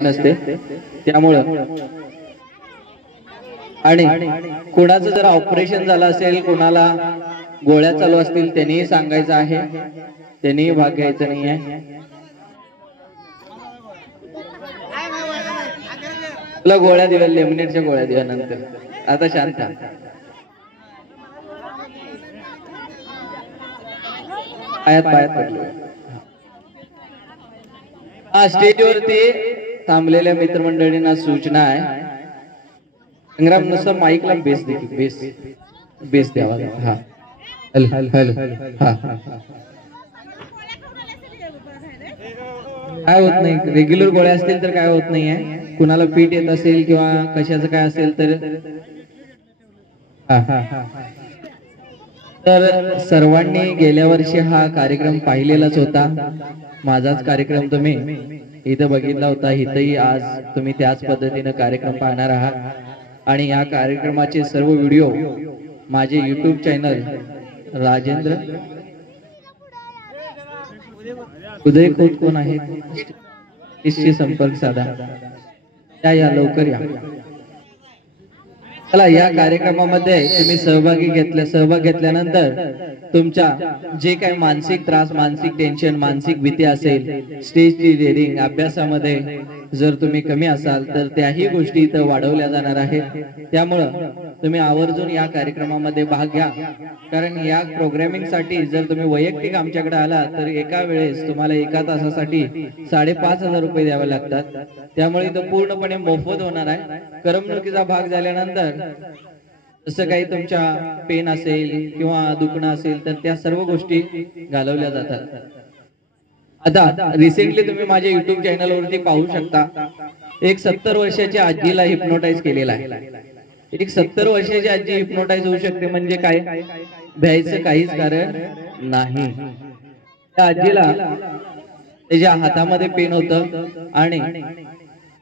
नसते त्यामुळं आणि कोणाचं जर ऑपरेशन झालं असेल, कोणाला गोळ्या चालू असतील, त्यांनी सांगायचं आहे, त्यांनी भाग घ्यायचा नाही आहे. तुला गोळ्या दिल्या, लेमिनेटच्या गोळ्या दिल्या नंतर. आता शांत पायात पडले. स्टेजवरती थांबलेल्या मित्रमंडळींना सूचना आहे, संग्राम नुसार माईकला बेस दे, बेस द्यावा. हा हॅलो हा काय होत नाही, रेग्युलर गोळ्या असतील तर काय होत नाही आहे. कुणाला पीठ येत असेल किंवा कशाचं काय असेल तर सर्वांनी गेल्या वर्षी हा कार्यक्रम पाहिलेलाच होता. माझाच कार्यक्रम तुम्ही इथं बघितला होता. इथंही आज तुम्ही त्याच पद्धतीने कार्यक्रम पाहणार आहात. आणि या कार्यक्रमाचे सर्व व्हिडिओ माझे YouTube चॅनल राजेंद्र उदय खोत कोण आहेत इसशी संपर्क साधा. या लवकर या. चला, या कार्यक्रमामध्ये तुम्ही सहभाग घेतल्यानंतर तुमच्या जे काही मानसिक त्रास, मानसिक टेन्शन, मानसिक भीती असेल, स्टेजची रिडिंग, अभ्यासामध्ये जर तुम्ही कमी असाल तर त्याही गोष्टी इथं वाढवल्या जाणार आहेत. त्यामुळं तुम्ही आवर्जून या कार्यक्रमामध्ये भाग घ्या. कारण या प्रोग्रामिंग साठी जर तुम्ही वैयक्तिक आमच्याकडे आला तर एका वेळेस तुम्हाला एका तासासाठी 5,500 रुपये द्यावे लागतात. त्यामुळे इथं पूर्णपणे मोफत होणार आहे. करमणुकीचा भाग झाल्यानंतर जसं काही तुमच्या पेन असेल किंवा दुखणं असेल तर त्या सर्व गोष्टी घालवल्या जातात. आता रिसेंटली तुम्ही माझ्या YouTube चॅनलवरती पाहू शकता, एक 70 वर्षाच्या आजीला हिप्नोटाइज केलेला आहे. एक 70 वर्षाची आजी हिप्नोटाइज होऊ शकते म्हणजे काय, भ्यायचं काहीच कारण नाही. त्या आजीला त्याच्या हातामध्ये पेन होतं आणि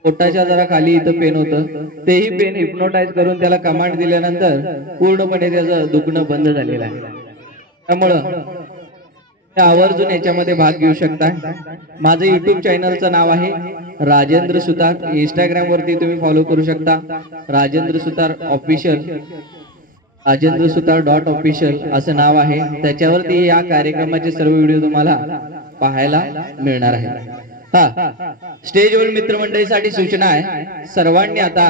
पोटाच्या जरा खाली इथं पेन होतं. तेही पेन हिप्नोटाइज करून त्याला कमांड दिल्यानंतर पूर्णपणे त्याचं दुखणं बंद झालेलं आहे. त्यामुळं आवर्जून याच्यामध्ये भाग घेऊ शकता. माझं YouTube चॅनलचं नाव आहे राजेंद्र सुतार. इंस्टाग्राम वरती तुम्ही फॉलो करू शकता, राजेंद्र सुतार ऑफिशियल, राजेंद्र सुतार .official असं नाव आहे. त्याच्यावरती या कार्यक्रमाचे सर्व व्हिडिओ तुम्हाला पाहायला मिळणार आहे. स्टेजवर मित्रमंडळीसाठी सूचना आहे, सर्वांनी आता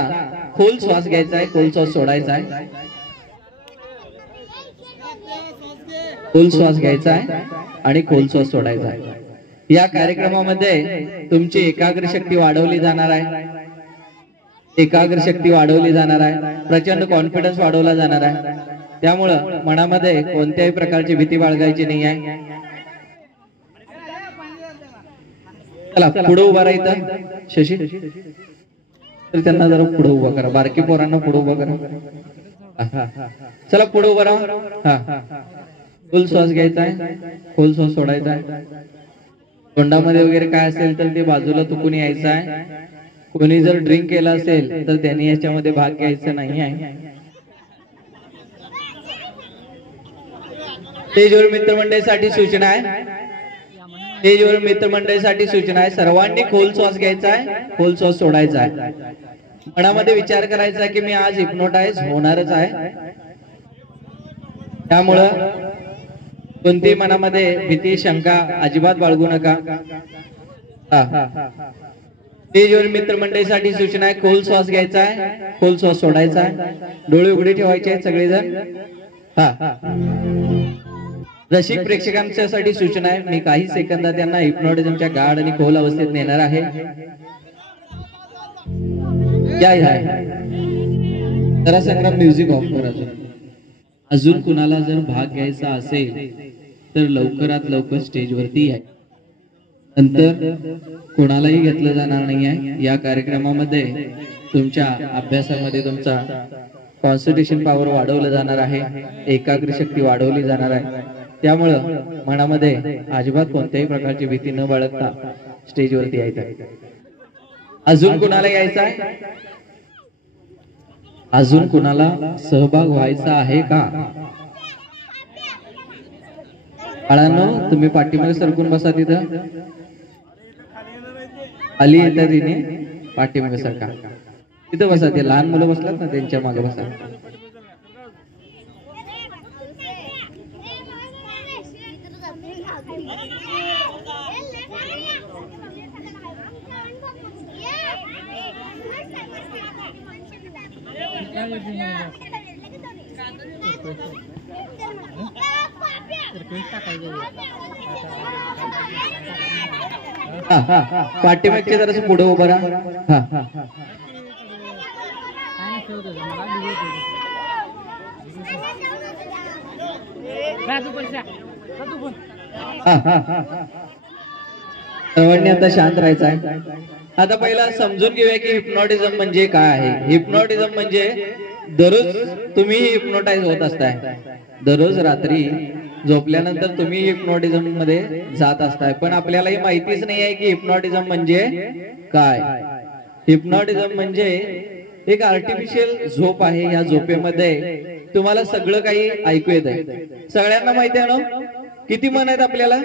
खोल श्वास घ्यायचा आहे, खोल श्वास सोडायचा आहे. खोल श्वास घ्यायचा आहे आणि खोल श्वास सोडायचा आहे. या कार्यक्रमामध्ये तुमची एकाग्र शक्ती वाढवली जाणार आहे. एकाग्र शक्ती वाढवली जाणार आहे. प्रचंड कॉन्फिडन्स वाढवला जाणार आहे. त्यामुळं मनामध्ये कोणत्याही प्रकारची भीती बाळगायची नाही आहे. चला, पुढे उभा राहायचं. शशी तर त्यांना जरा पुढे उभा करा, बारकी पोरांना पुढे उभा करा. चला, पुढे उभा राहा. खोल श्वास घ्यायचा आहे, खोल श्वास सोडायचा आहे. तोंडामध्ये वगैरे काय असेल तर ते बाजूला तुकून यायचं आहे. कोणी जर ड्रिंक केला असेल तर त्यांनी याच्यामध्ये भाग घ्यायचा नाही आहे. स्टेजवर मित्रमंडळीसाठी सूचना आहे, स्टेजवर मित्रमंडळीसाठी सूचना आहे, सर्वांनी खोल श्वास घ्यायचा आहे, खोल श्वास सोडायचा आहे. मनामध्ये विचार करायचा आहे की मी आज हिप्नोटाइज होणारच आहे. त्यामुळं कोणती मनामध्ये भीती, शंका अजिबात बाळगू नका. स्टेजवर मित्रमंडळीसाठी सूचना आहे, खोल श्वास घ्यायचा आहे, खोल श्वास सोडायचा आहे. डोळे उघडे ठेवायचे आहेत सगळेजण. रसिक प्रेक्षकांसाठी सूचना आहे, मी काही सेकंदात त्यांना हिप्नोटिझमच्या गाढ आणि खोल अवस्थेत नेणार आहे. जरा संग्राम म्युझिक ऑफ करा. अजून कुणाला जर भाग घ्यायचा असेल तर लवकरात लवकर स्टेजवरती या. नंतर कोणालाही घेतलं जाणार नाही आहे. या कार्यक्रमामध्ये तुमच्या अभ्यासामध्ये तुमचा कॉन्सन्ट्रेशन पॉवर वाढवलं जाणार आहे, एकाग्र शक्ती वाढवली जाणार आहे. त्यामुळं मनामध्ये अजिबात कोणत्याही प्रकारची भीती न बाळगता स्टेजवरती यायचं आहे. अजून कुणाला यायचं आहे? अजून कुणाला सहभाग व्हायचा आहे का? बाळांनो, तुम्ही पाठीमागे सरकून बसा. तिथं खाली येतात तिने पाठीमागे सरका, तिथं बसा. ते लहान मुलं बसलात ना त्यांच्या मागे बसा. पाठीमागचे जरासं पुढे उभं राहा. सर्वांनी आता शांत राहायचं आहे. आता पहिला समजून घेऊया की हिप्नॉटिझम म्हणजे काय आहे. हिप्नॉटिझम म्हणजे दररोज तुम्ही हिप्नोटाइज होत असताय. दररोज रात्री झोपल्यानंतर तुम्ही हिप्नॉटिझम मध्ये जात असताय, पण आपल्यालाही माहितीच नाही आहे की हिप्नॉटिझम म्हणजे काय. हिप्नॉटिझम म्हणजे एक आर्टिफिशियल झोप आहे. या झोपेमध्ये तुम्हाला सगळं काही ऐकू येत आहे. सगळ्यांना माहिती आहे ना किती मन आहेत आपल्याला.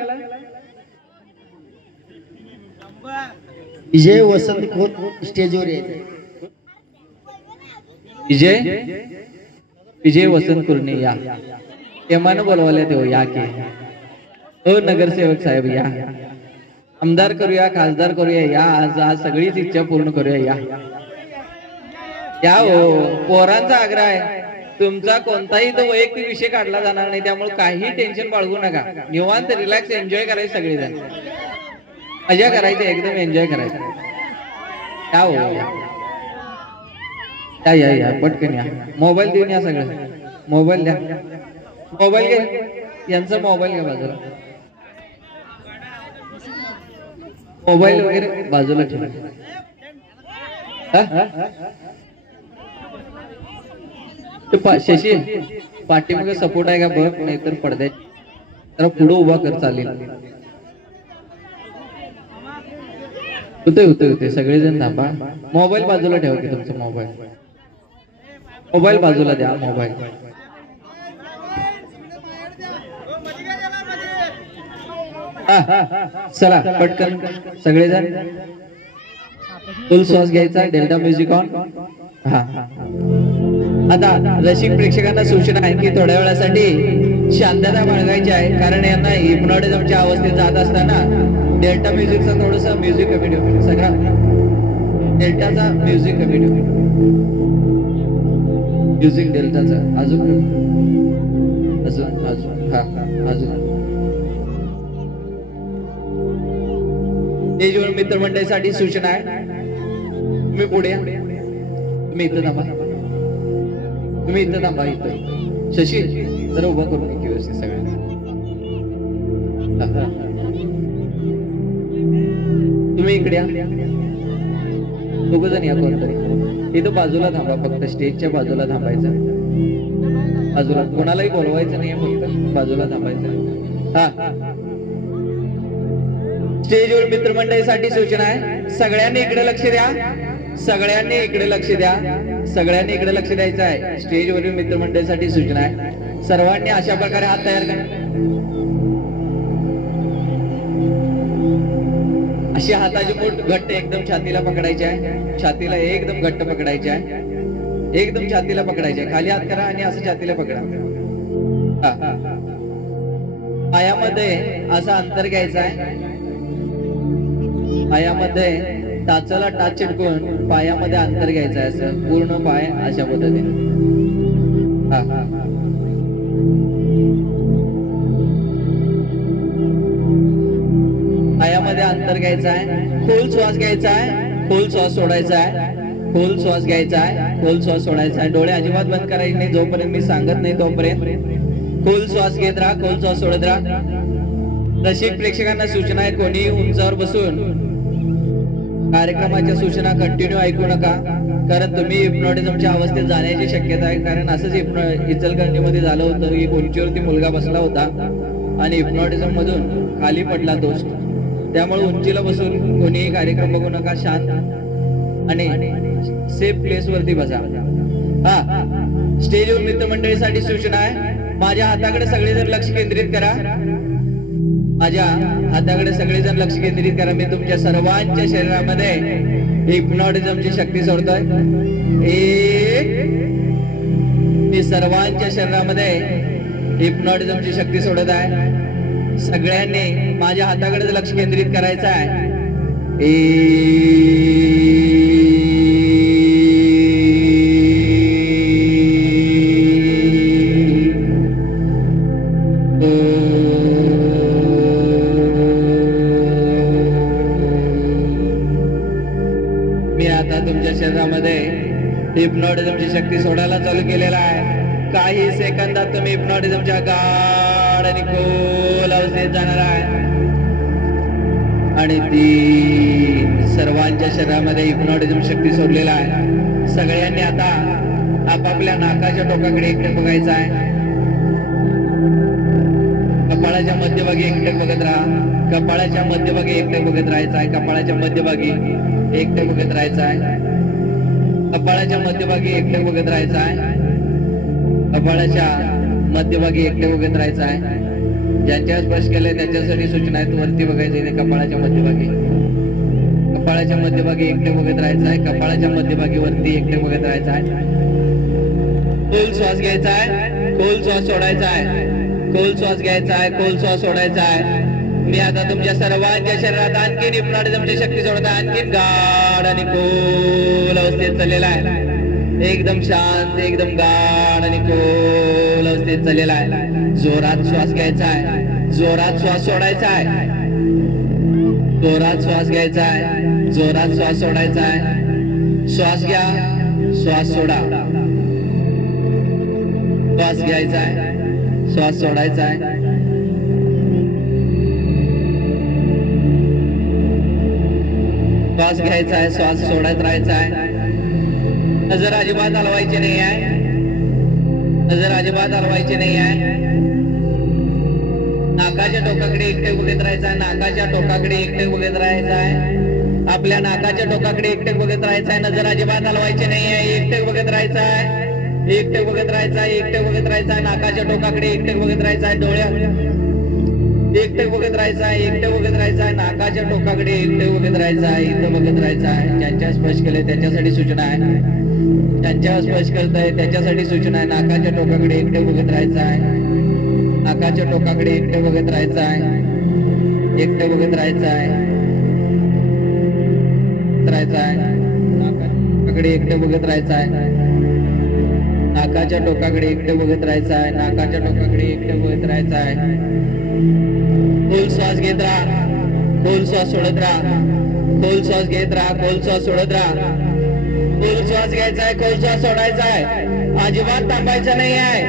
विजय वसंत खोत स्टेजवर येते. विजय वसंत कुर्णे या. एमानं बोलवायला देऊ या की. हो नगरसेवक साहेब या. आमदार करूया, खासदार करूया या. आज सगळीच इच्छा पूर्ण करूया या. हो पोरांचा आग्रह आहे. तुमचा कोणताही तो वैयक्तिक विषय काढला जाणार नाही, त्यामुळे काही टेन्शन बाळगू नका. निवांत रिलॅक्स एन्जॉय करायचं. सगळेजण मजा करायची, एकदम एन्जॉय करायचं. या पटकन या. मोबाईल देऊन या. सगळं मोबाईल द्या. मोबाईल घ्या. यांचा मोबाईल घ्या बाजूला. मोबाईल वगैरे बाजूला ठेवा. शशी पाठीमागे सपोर्ट आहे का बघ, नाहीतर पडद्या जरा पुढे उभा कर. चालेल. होते सगळेजण थांबा. मोबाईल बाजूला ठेवा की तुमचा मोबाईल बाजूला द्या. मोबाईल चला पटकन सगळेजण फुल श्वास घ्यायचा. Delta music on. आता रसिक प्रेक्षकांना सूचना आहे की थोड्या वेळासाठी शांतता बाळगायची आहे, कारण यांना हिप्नॉटिझमच्या अवस्थेत जात असताना डेल्टा म्युझिकचा थोडंसं म्युझिक कमी ठेवू. सगळा डेल्टाचा म्युझिक कमी ठेवू. म्युझिक डेल्टाचा अजून अजून. स्टेजवर मित्रमंडळीसाठी सूचना आहे. तुम्ही पुढे, तुम्ही इथं थांबा. तुम्ही इथं थांबा. इथं शशी जरा उभा करून व्यवस्थित सगळ्यांना. तुम्ही इकडे या. दोघ जण या. कोणतरी इथं बाजूला थांबा. फक्त स्टेजच्या बाजूला थांबायचं. बाजूला कोणालाही बोलवायचं नाही, फक्त बाजूला थांबायचं. स्टेजवर मित्रमंडळीसाठी सूचना आहे. सगळ्यांनी इकडे लक्ष द्या. सगळ्यांनी इकडे लक्ष द्या. सगळ्यांनी इकडे लक्ष द्यायचं आहे. स्टेजवरील मित्रमंडळीसाठी सूचना आहे. सर्वांनी अशा प्रकारे हात तयार करा. अशी हाताची मूठ घट्ट एकदम छातीला पकडायची आहे. छातीला एकदम घट्ट पकडायची आहे. एकदम छातीला पकडायची आहे. खाली हात करा आणि असं छातीला पकडा. पायामध्ये असं अंतर घ्यायचं आहे. पायामध्ये टाचाला टाच चिटकून पायामध्ये अंतर घ्यायचं आहे. असं पूर्ण पाय अशा पद्धतीने. पायामध्ये अंतर घ्यायचं आहे. खोल श्वास घ्यायचा आहे. खोल श्वास सोडायचा आहे. खोल श्वास घ्यायचा आहे. खोल श्वास सोडायचा आहे. डोळे अजिबात बंद करायचे नाही जोपर्यंत मी सांगत नाही तोपर्यंत. खोल श्वास घेत राहा. खोल श्वास सोडत राहा. रसिक प्रेक्षकांना सूचना आहे. कोणी उंचावर बसून कार्यक्रमाच्या सूचना कंटिन्यू ऐकू नका, कारण तुम्ही हिप्नॉटिझमच्या अवस्थेत जाण्याची शक्यता आहे. कारण असंच इचलकरंजीमध्ये झालं होतं की उंचीवरती मुलगा बसला होता आणि हिप्नॉटिझम मधून खाली पडला दोस्त. त्यामुळे उंचीला बसून कोणीही कार्यक्रम बघू नका. शांत आणि सेफ प्लेस वरती बसा. स्टेजवर मित्रमंडळीसाठी सूचना आहे. माझ्या हाताकडे सगळेजण लक्ष केंद्रित करा. माझ्या हाताकडे सगळेजण लक्ष केंद्रित करा. मी तुमच्या सर्वांच्या शरीरामध्ये हिप्नॉटिझमची शक्ती सोडतोय. एक, मी सर्वांच्या शरीरामध्ये हिप्नॉटिझमची शक्ती सोडत आहे. सगळ्यांनी माझ्या हाताकडे लक्ष केंद्रित करायचं आहे. मी आता तुमच्या शरीरामध्ये हिप्नॉटिझमची शक्ती सोडायला चालू केलेला आहे. काही सेकंदात तुम्ही हिप्नॉटिझमच्या गाढ आणि खोल अवस्थेत जाणार आहे. आणि ती सर्वांच्या शरीरामध्ये हिप्नॉटिझम शक्ती सोडलेला आहे. सगळ्यांनी आता आपापल्या नाकाच्या टोकाकडे एकटक बघायचं आहे. कपाळाच्या मध्यभागी एकटक बघत राहा. कपाळाच्या मध्यभागी एकटक बघत राहायचं आहे. कपाळाच्या मध्यभागी एकटक बघत राहायचं आहे. कपाळाच्या मध्यभागी एकटक बघत राहायचं आहे. कपाळाच्या मध्यभागी एकटक बघत राहायचं आहे. ज्यांच्या स्पर्श केलंय त्याच्यासाठी सूचना आहेत. वरती बघायचं नाही, कपाळाच्या मध्यभागी. कपाळाच्या मध्यभागी एकटक बघत राहायचं आहे. कपाळाच्या मध्यभागी वरती एकटक बघत राहायचं आहे. खोल श्वास घ्यायचा आहे, खोल श्वास सोडायचा आहे. खोल श्वास घ्यायचा आहे, खोल श्वास सोडायचा आहे. मी आता तुमच्या सर्वांच्या शरीरात आणखीन हिप्नॉटिझमची शक्ती सोडत आहे. आणखीन गाढ आणि खोल अवस्थेत चाललेला आहे. एकदम शांत, एकदम गाढ आणि खोल अवस्थेत चाललेला आहे. जोरात श्वास घ्यायचा आहे, जोरात श्वास सोडायचा आहे. जोरात श्वास घ्यायचा आहे, जोरात श्वास सोडायचा आहे. श्वास घ्या, श्वास सोडा. श्वास घ्यायचा आहे, श्वास सोडायचा आहे. श्वास घ्यायचा आहे, श्वास सोडत राहायचा आहे. नजर अजिबात हलवायची नाही आहे. नजर अजिबात हलवायची नाही आहे. नाकाच्या टोकाकडे एकटक बघत राहायचं आहे. नाकाच्या टोकाकडे एकटक बघत राहायचं आहे. आपल्या नाकाच्या टोकाकडे एकटक बघत राहायचं आहे. नजर अजिबात हलवायची नाही आहे. एकटक बघत राहायचं आहे. एकटक बघत राहायचं आहे. एकटक बघत राहायचं आहे. नाकाच्या टोकाकडे एकटक बघत राहायचं आहे. डोळ्या एकटक बघत राहायचं आहे. एकटक बघत राहायचं आहे. नाकाच्या टोकाकडे एकटक बघत राहायचं आहे. इथं बघत राहायचं आहे. ज्यांच्या स्पर्श केले त्याच्यासाठी सूचना आहे. ज्यांच्यावर स्पर्श करताय त्याच्यासाठी सूचना आहे. नाकाच्या टोकाकडे एकटक बघत राहायचं आहे. नाकाच्या टोकाकडे एकटक बघत राहायचं आहे. एकटक बघत राहायचं आहे. नाकाकडे एकटक बघत राहायचं आहे. नाकाच्या टोकाकडे एकटक बघत राहायचं आहे. नाकाच्या टोकाकडे एकटक बघत राहायचं आहे. खोल श्वास घेत राहा, खोल श्वास सोडत राहा. खोल श्वास घेत राहा, खोल श्वास सोडत राहा. खोल श्वास घ्यायचा आहे, खोल श्वास सोडायचा आहे. अजिबात थांबायचं नाही आहे.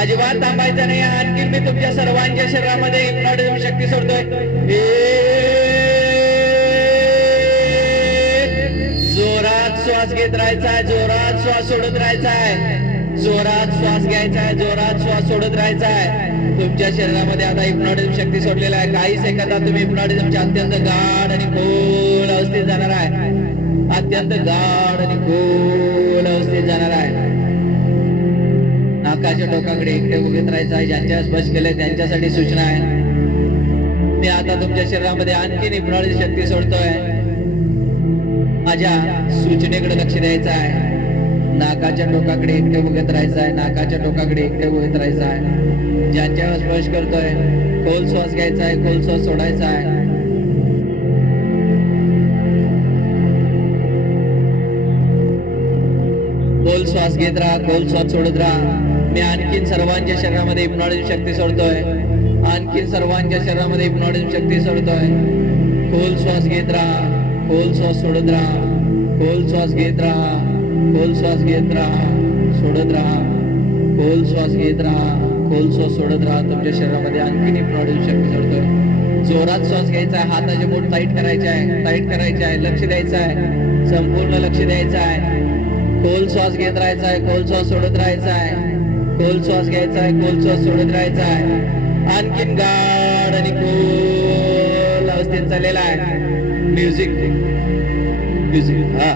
अजिबात थांबायचं नाही आहे. आणखी मी तुमच्या सर्वांच्या शरीरामध्ये हिप्नॉटिझम शक्ती सोडतोय. जोरात श्वास घेत राहायचा आहे, जोरात श्वास सोडत राहायचा आहे. जोरात श्वास घ्यायचा आहे, जोरात श्वास सोडत राहायचा आहे. तुमच्या शरीरामध्ये आता हिप्नॉटिझम शक्ती सोडलेला आहे. काही सेकंदात तुम्ही हिप्नॉटिझमच्या अत्यंत गाढ आणि खोल अवस्थेत जाणार आहे. अत्यंत गाढ आणि खोल अवस्थेत जाणार आहे. नाकाच्या टोकाकडे एकटे बघत राहायचं आहे. ज्यांच्या स्पर्श केलंय त्यांच्यासाठी सूचना आहे. मी आता तुमच्या शरीरामध्ये आणखीन हिप्नॉटिझम शक्ती सोडतोय. माझ्या सूचनेकडे लक्ष द्यायचं आहे. नाकाच्या टोकाकडे एकटे बघत राहायचं आहे. नाकाच्या टोकाकडे एकटे बघत राहायचं आहे. ज्यांच्यावर स्पर्श करतोय खोल श्वास घ्यायचा आहे, खोल श्वास सोडायचा आहे. खोल श्वास घेत राहा, खोल श्वास सोडत राहा. मी आणखीन सर्वांच्या शरीरामध्ये हिप्नॉटिझम शक्ती सोडतोय. आणखीन सर्वांच्या शरीरामध्ये हिप्नॉटिझम शक्ती सोडतोय. खोल श्वास घेत राहा, खोल श्वास सोडत राहा. खोल श्वास घेत राहा, खोल श्वास घेत राहा, सोडत राहा. खोल श्वास घेत राहा, खोल श्वास सोडत राहा. तुमच्या शरीरामध्ये आणखीन हिप्नॉटिझम शक्ती सोडतोय. जोरात श्वास घ्यायचा आहे. हाताचे बोट टाईट करायचे आहे, टाईट करायचे आहे. लक्ष द्यायचं आहे, संपूर्ण लक्ष द्यायचं आहे. खोल श्वास घेत राहायचा आहे, खोल श्वास सोडत राहायचा आहे. खोल श्वास घ्यायचा आहे, खोल श्वास सोडत राहायचा आहे. आणखीन गाढ आणि खोल अवस्थेत चाललेला आहे. म्युझिक म्युझिक हा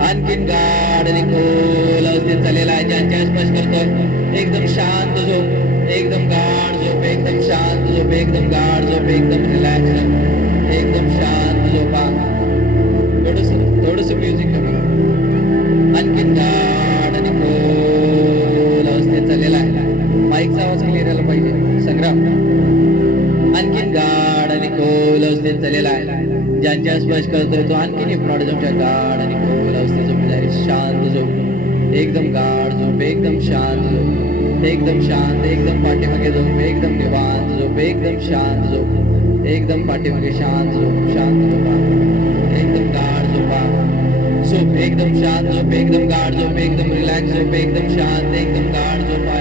आणखीन गाढ आणि खोल अवस्थेत चाललेला आहे. ज्यांच्या स्पर्श करतोय एकदम शांत झोप, एकदम गाढ झोप, एकदम शांत झोप, एकदम गाढ झोप, एकदम रिलॅक्स, एकदम शांत झोपा. थोडं थोडस म्युझिक कमी. आणखीन गाढ आणि खोल अवस्थेत चाललेला आहे. माईकचा आवाज क्लिअर आला पाहिजे. संग्राम. आणखीन गाढ आणि खोल अवस्थेत चाललेला आहे. ज्यांच्या स्पर्श करतोय तो आणखीन हिप्नॉटिझमच्या गाढ आणि खोल अवस्थेत झोपलेला आहे. शांत झोप, एकदम गाढ झोप, एकदम शांत झोप, एकदम शांत, एकदम पाठीमागे झोप, एकदम निवांत झोप, एकदम शांत झोप, एकदम पाठीमागे शांत झोप, शांत झोपा, एकदम गाढ झोपा, झोप एकदम शांत झोप, एकदम गाढ झोप, एकदम रिलॅक्स झोप, एकदम शांत, एकदम गाढ झोपा.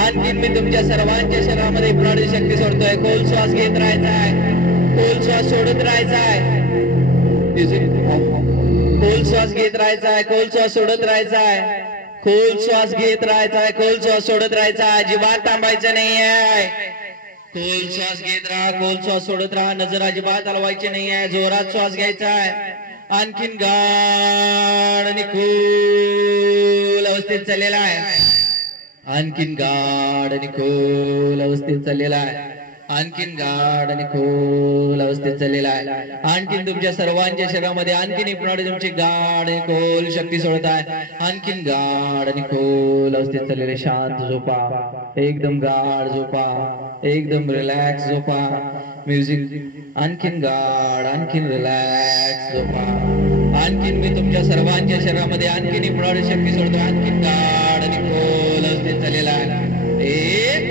आणखीन मी तुमच्या सर्वांच्या शरीरामध्ये हिप्नॉटिक शक्ती सोडतोय. खोल श्वास घेत राहायचा आहे, खोल श्वास सोडत राहायचा आहे. खोल श्वास घेत राहायचा आहे, खोल श्वास सोडत राहायचा आहे, खोल श्वास घेत राहायचा आहे, खोल श्वास सोडत राहायचा आहे. अजिबात थांबायचं नाही आहे. खोल श्वास घेत राहा, खोल श्वास सोडत राहा. नजर अजिबात हलवायची नाही आहे. जोरात श्वास घ्यायचा आहे. आणखीन गाढ आणि खोल अवस्थेत चाललेला आहे. आणखीन गाढ आणि खोल अवस्थेत चाललेला आहे. आणखीन गाढ आणि खोल अवस्थेत चाललेला आहे. आणखीन तुमच्या सर्वांच्या शरीरामध्ये आणखीन हिप्नॉटिझमची गाढ आणि खोल शक्ती सोडत आहे. आणखीन गाढ आणि खोल अवस्थेत चाललेले. शांत झोपा, एकदम गाढ झोपा, एकदम रिलॅक्स झोपा. म्युझिक. आणखीन गाढ, आणखीन रिलॅक्स झोपा. आणखीन मी तुमच्या सर्वांच्या शरीरामध्ये आणखीन हिप्नॉटिक शक्ती सोडतो. आणखीन गाढ आणि खोल अवस्थेत चाललेला आहे. एक,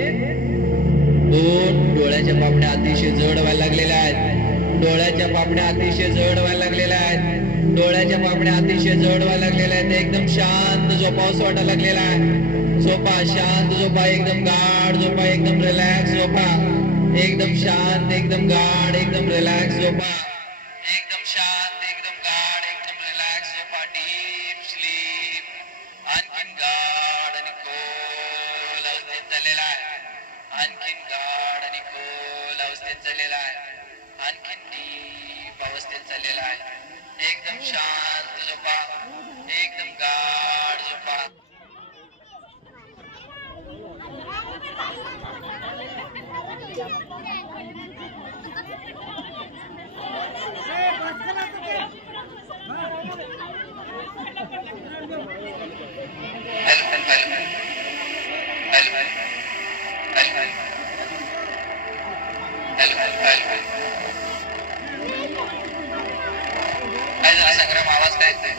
दोन. डोळ्याच्या पापण्या अतिशय जड व्हायला लागलेल्या आहेत. डोळ्याच्या पापण्या अतिशय जड व्हायला लागलेल्या आहेत. डोळ्याच्या पापण्या अतिशय जड व्हायला लागलेल्या आहेत. एकदम शांत झोपावंसं वाटायला लागलेला आहे. झोपा, शांत झोपा, एकदम गाढ झोपा, एकदम रिलॅक्स झोपा, एकदम शांत, एकदम गाढ, एकदम रिलॅक्स झोपा, एकदम शांत, एकदम गाढ, एकदम रिलॅक्स झोपा. Deep sleep. आणखीन गाढ आणि खोल अवस्थेत चाललेला आहे. आणखीन गाढ आणि खोल अवस्थेत चाललेला आहे. आणखीन डीप अवस्थेत चाललेला आहे. एकदम शांत झोपा, एकदम गाढ झोपा. काय झालं संग्राम, आवाज काय येतोय?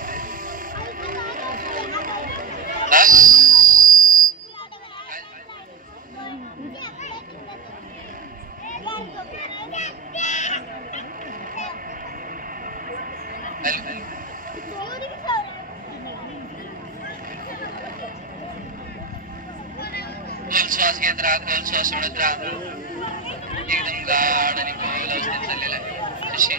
खोल श्वास घेत राहा, खोल श्वास सोडत राहा. एकदम गाढ आणि खोल अवस्थेत चाललेला आहे. अशी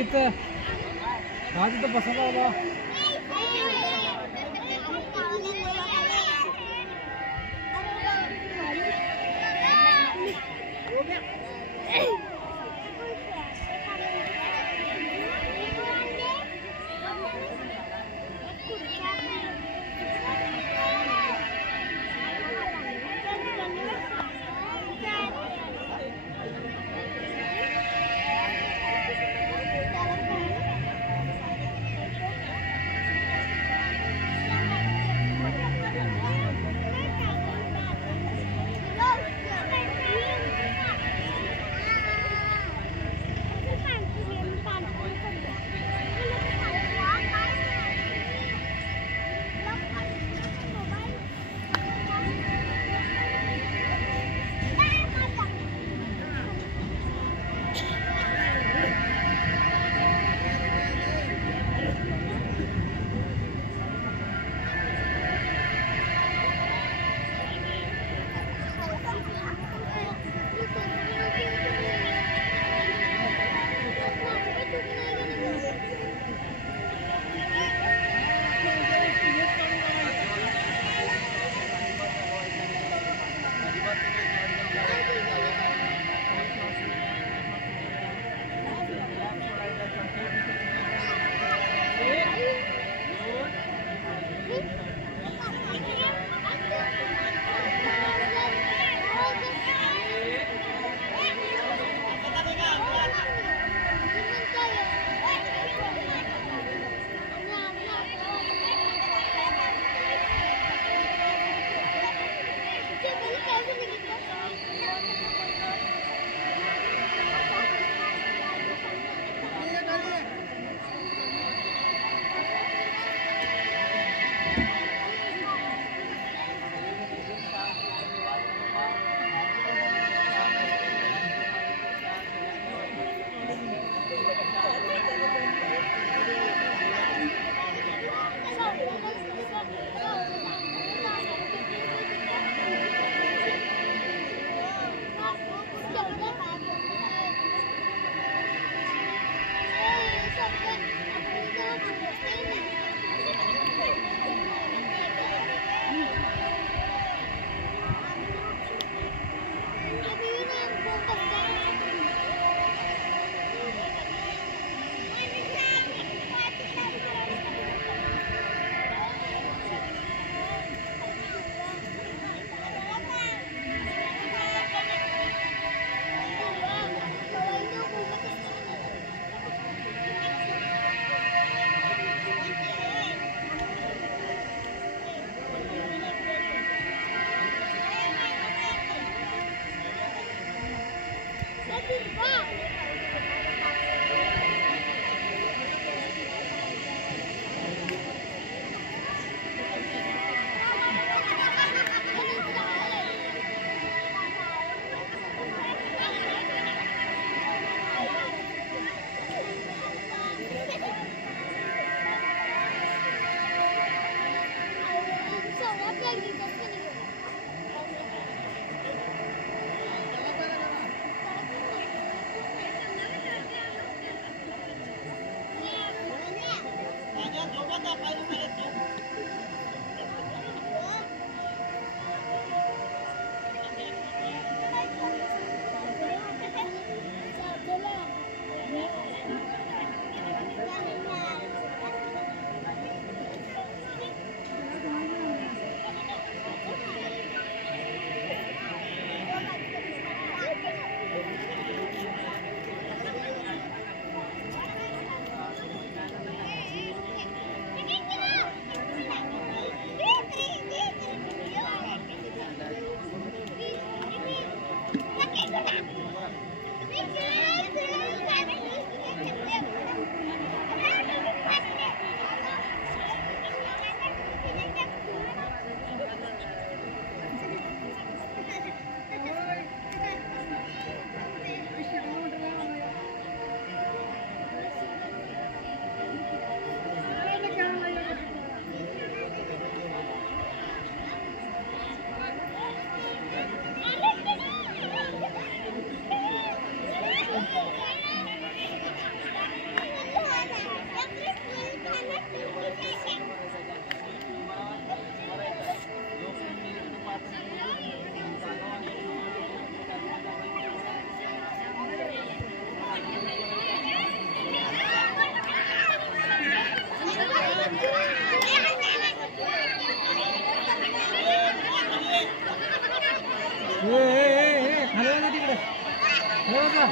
इथं आज इथं बसा बाबा. खाली बघा तिकडे खाली बघा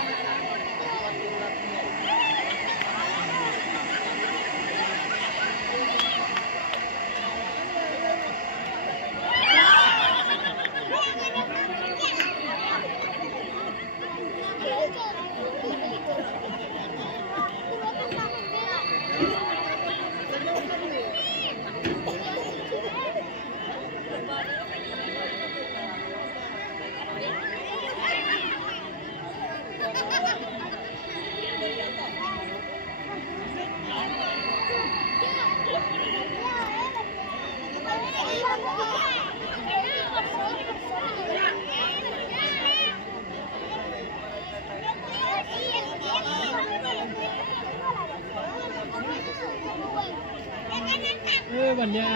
बंड्या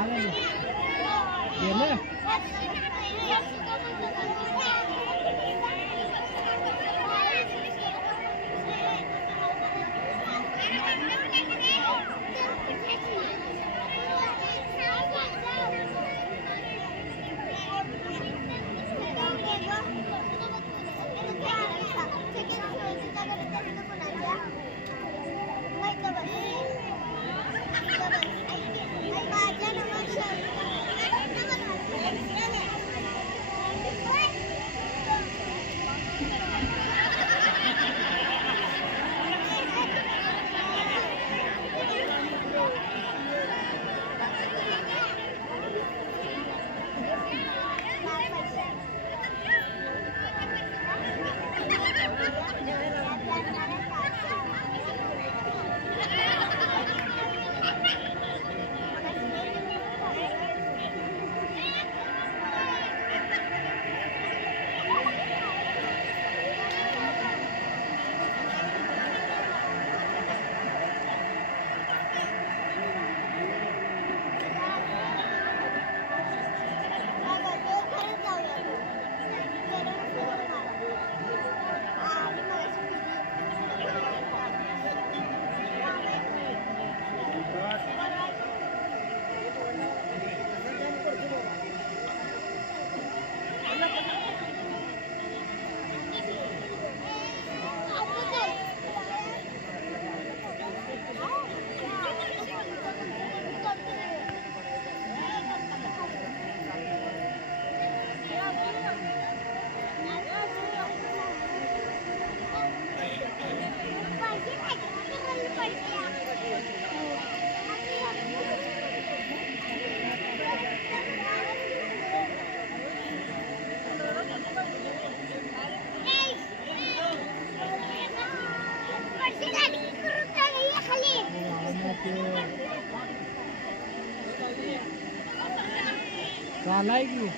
आला गेले चालाय की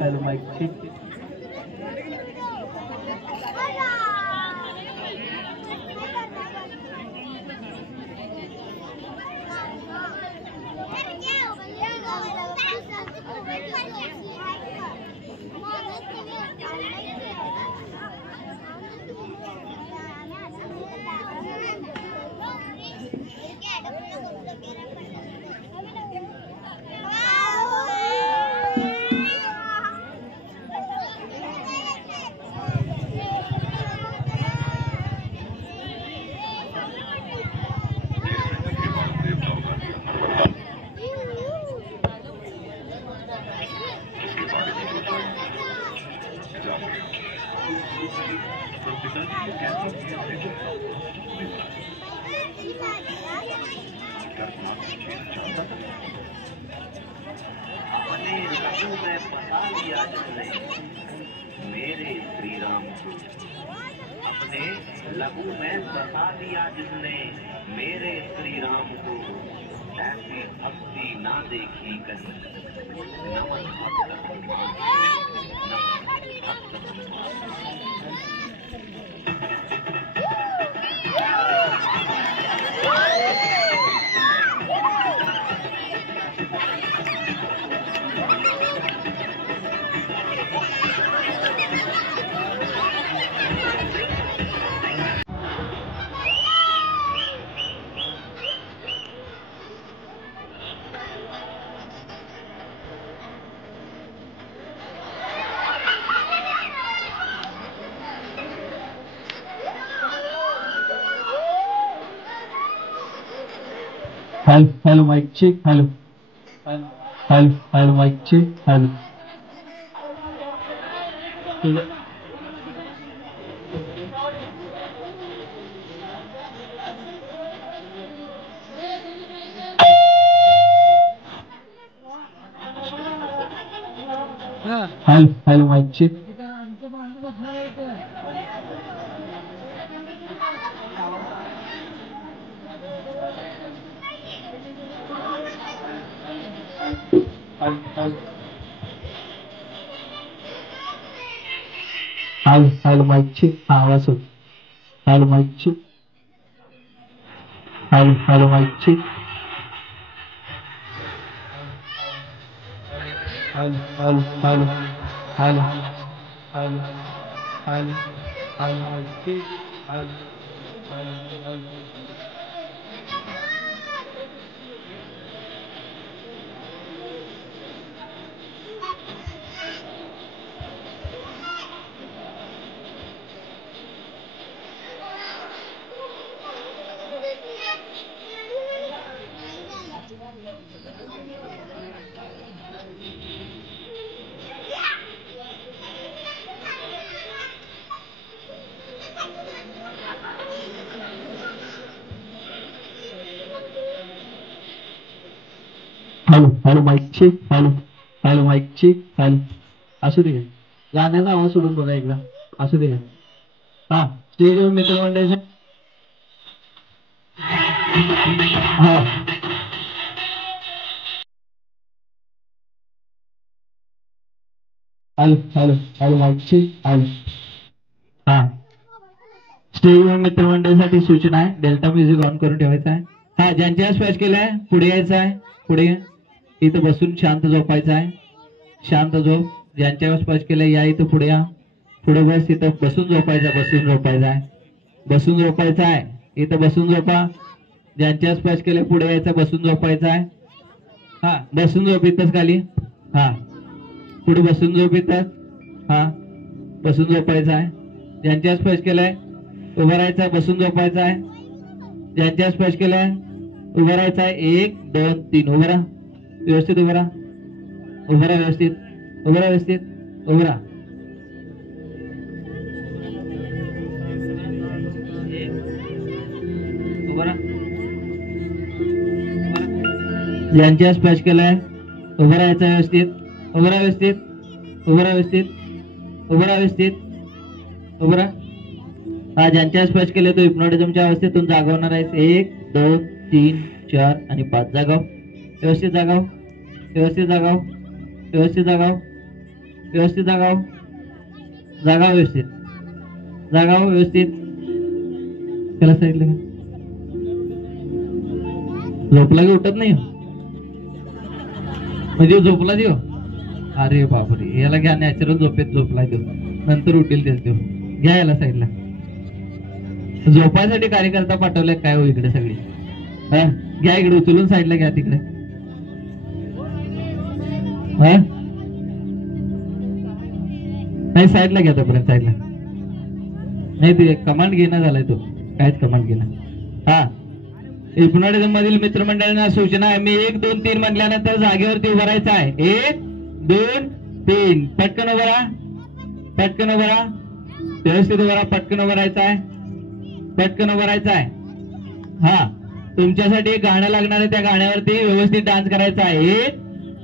Hello, mic check. अपने लहू में बसा लिया जिसने मेरे श्री राम को, अपने लहू में बसा लिया जिसने मेरे श्री राम को, ऐसी भक्ति ना देखी कहीं। नमन भक्त हनुमान, नमन भक्त Hanuman. Hello, mic check. Hello, mic check. Hello. Hello mic check. आमचं माणसं बसणार आहे इथं. Hello mic check. आवाज होत. Hello mic check. Hello mic check. Hello mic check. Hello mic check. Hello mic check. असू दे गाण्याचा आवाज सोडून बघा एकदा. असू दे. हा स्टेजवर मित्रमंडळी. हा हॅलो माईक चेक. हा स्टेजवर मित्रमंडळीसाठी सूचना आहे. डेल्टा म्युझिक ऑन करून ठेवायचा आहे. हा ज्यांच्या स्पॅच केलाय पुढे यायचं आहे. पुढे इथं बसून शांत झोपायचं आहे. शांत झोप. ज्यांच्या स्पॅच केलाय या इथं पुढे या. पुढे बस. इथं बसून झोपायचं आहे. बसून झोपायचं आहे. इथं बसून झोपा. ज्यांच्या स्पॅच केले पुढे यायचं. बसून झोपायचं आहे. हा बसून झोप इथंच खाली. हा पुढे बसून झोप इथं. हा बसून झोपायचं आहे. ज्यांच्या स्पॅच केलाय उभं राहायचं आहे. बसून झोपायचं आहे. ज्यांच्या स्पॅच केलाय उभं राहायचं आहे. 1 2 3 उभं राहा. व्यवस्थित उभं राहा. उभं राहा व्यवस्थित. उभं राहा व्यवस्थित. उभं राहा. ज्यांच्या स्पॅच केलाय उभं राहायचं व्यवस्थित. उभं राहा व्यवस्थित. उभं राहा व्यवस्थित. उभं राहा व्यवस्थित. उभं राहा. हा ज्यांच्या स्पॅच केले तो हिप्नोटिझमच्या अवस्थेतून जागवणार आहे. 1 2 3 4 आणि 5 जागाव. व्यवस्थित जागाव. व्यवस्थित जागाव. व्यवस्थित जागाव. व्यवस्थित जागाव. जागाव व्यवस्थित. जागाव व्यवस्थित. त्याला साईडला घ्या. झोपला की उठत नाही म्हणजे झोपला देऊ. अरे बापरे याला घ्या. नॅचरल झोपेत झोपलाय देऊ. नंतर उठेल तेच देऊ. घ्या याला साईडला. झोपायसाठी कार्यकर्ता पाठवले काय हो इकडे सगळी. घ्या इकडे उचलून साईडला घ्या तिकडे. नाही साईडला घ्या तोपर्यंत. साईडला नाही ते कमांड घेणं झालाय तो. कायच कमांड घेणं. हा हिप्नोटिझम मधील मित्रमंडळांना सूचना आहे. मी 1 2 3 म्हटल्यानंतर जागेवरती उभं राहायचं आहे. 1 2 3 पटकन उभं राहा. पटकन उभं राहा. व्यवस्थित उभं राहा. पटकन उभं राहायचं आहे. पटकन उभं राहायचं आहे. हा तुमच्यासाठी एक गाणं लागणार आहे. त्या गाण्यावरती व्यवस्थित डान्स करायचा आहे. 1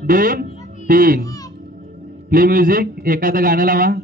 2 3 प्ले म्युझिक. एखादं गाणं लावा.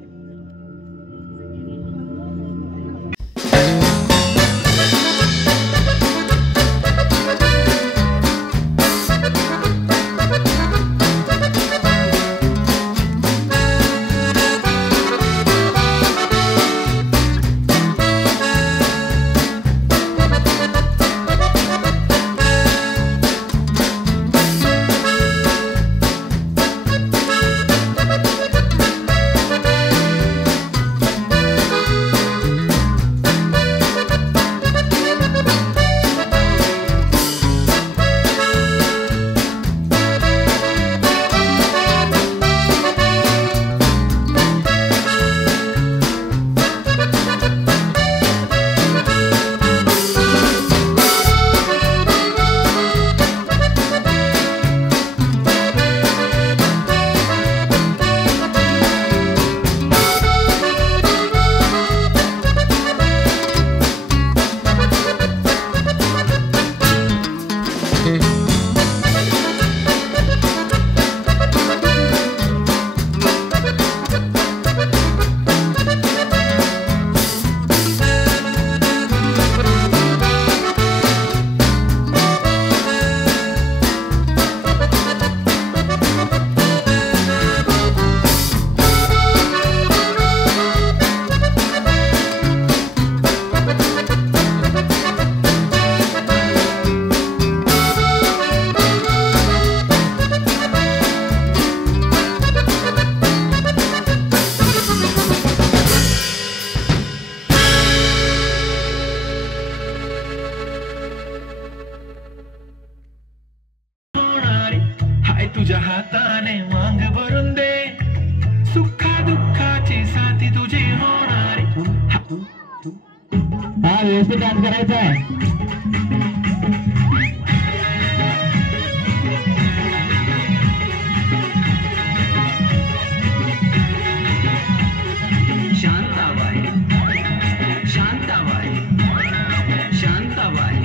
तुझ्या हाताने वांग भरून दे, सुखा दुःखाची साथी तुझी होणारी. हा व्यवस्थित डान्स करायचा आहे. शांताबाई, शांताबाई, शांताबाई,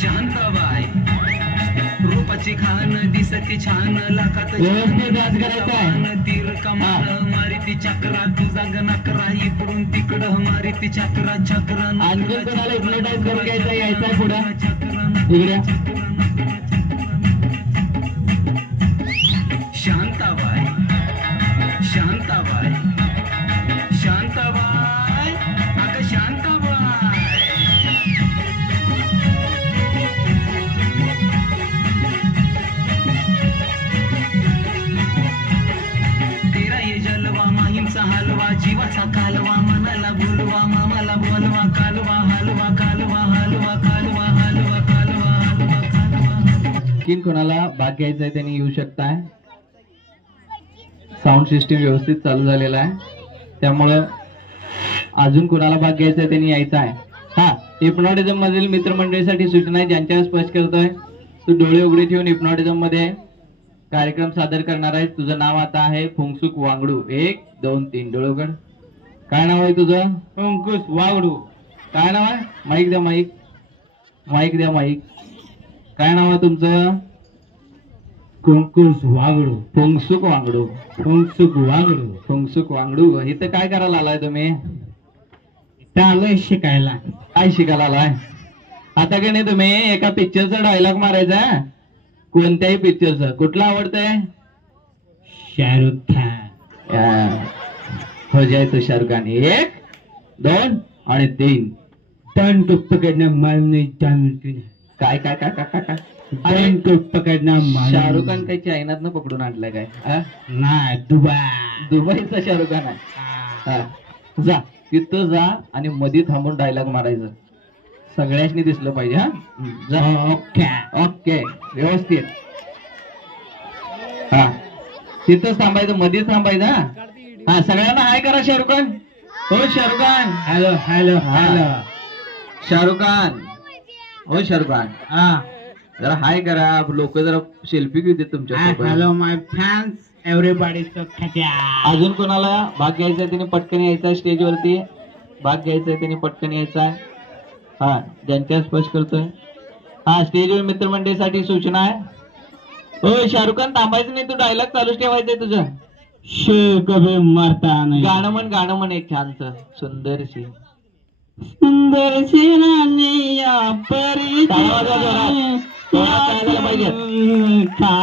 शांताबाई, रूपाची खान दिसती छान, लाखात व्यवस्थित डान्स करायचा आहे. तीर कमान मारिती चक्रा, तुझा गणकरा इकडून तिकडं मारिती चक्रा चक्रा. आणखी कोणाला हिप्नोटाईज करून घ्यायचा यायचा पुढं इकडे. शांताबाई, शांताबाई, शांताबाई, अगं शांताबाई. तेरा ये जलवा माहीमचा हलवा, जीवाचा कालवा, मनाला बोलवा, मामाला बोलवा, कालवा हलवा, कालवा हलवा, कालवा हलवा, कालवा हलवा, कालवा. आणखीन कोणाला भाग घ्यायचा आहे त्यांनी येऊ शकताय. साऊंड सिस्टीम व्यवस्थित चालू झालेला आहे, त्यामुळं अजून कोणाला भाग घ्यायचा आहे त्यांनी यायचा आहे. हा हिप्नॉटिझम मधील मित्रमंडळीसाठी सूचना आहे, ज्यांच्यावर स्पष्ट करतोय तू डोळे उघडे ठेवून हिप्नॉटिझम मध्ये कार्यक्रम सादर करणार आहे. तुझं नाव आता आहे फुंगसुक वांगडू. 1 2 3 डोळे उघड. काय नाव आहे तुझं? फुंकुस वांगडू. काय नाव आहे? माईक द्या, माईक माईक द्या, माईक. काय नाव आहे तुमचं? कुंकुस वागडू. फुंगसुक वांगडू. फुंकसुक वागडू. फुंगसुक वांगडू. इथं काय करायला आलाय तुम्ही? आलोय शिकायला. काय शिकायला आलाय? आता का नाही तुम्ही एका पिक्चरचा डायलॉग मारायचा. कोणत्याही पिक्चरचा. कुठला आवडतंय? शाहरुख खान. हो जाय तो शाहरुख खान. 1 2 आणि 3. टन को पकड़ना मालूम नहीं जानती. काय काय काय काय काय टन को पकड़ना मालूम. शाहरुख खान काही चायनात पकडून आणलाय काय? नाही दुबई. दुबईचा शाहरुख खान आहे. हा. जा तिथं जा आणि मध्ये थांबून डायलॉग मारायचं. सगळ्यांनी दिसलं पाहिजे. हा जा. ओके ओके व्यवस्थित. हा तिथंच थांबायचं, मध्येच थांबायचं. हा सगळ्यांना हाय करा. शाहरुख खान. हो Shahrukh Khan. Hello hello hello. Shahrukh Khan. हो शाहरुख खान. हा जरा हाय करा. लोक जरा सेल्फी घेऊ देत तुमच्या. हॅलो माय फॅन्स एव्हरीबॉडी. अजून कोणाला भाग घ्यायचा त्याने पटकन यायचा. स्टेजवरती भाग घ्यायचा त्याने पटकन यायचा. हा ज्यांच्या स्पर्श करतोय. हा स्टेजवर मित्रमंडळीसाठी सूचना आहे. हो शाहरुख खान थांबायचं नाही, तू डायलॉग चालूच ठेवायचंय तुझं. कभी मरता नाही. गाणं म्हण एक छानस सुंदरशी. सुंदरशी राणी या परी पाहिजे. खा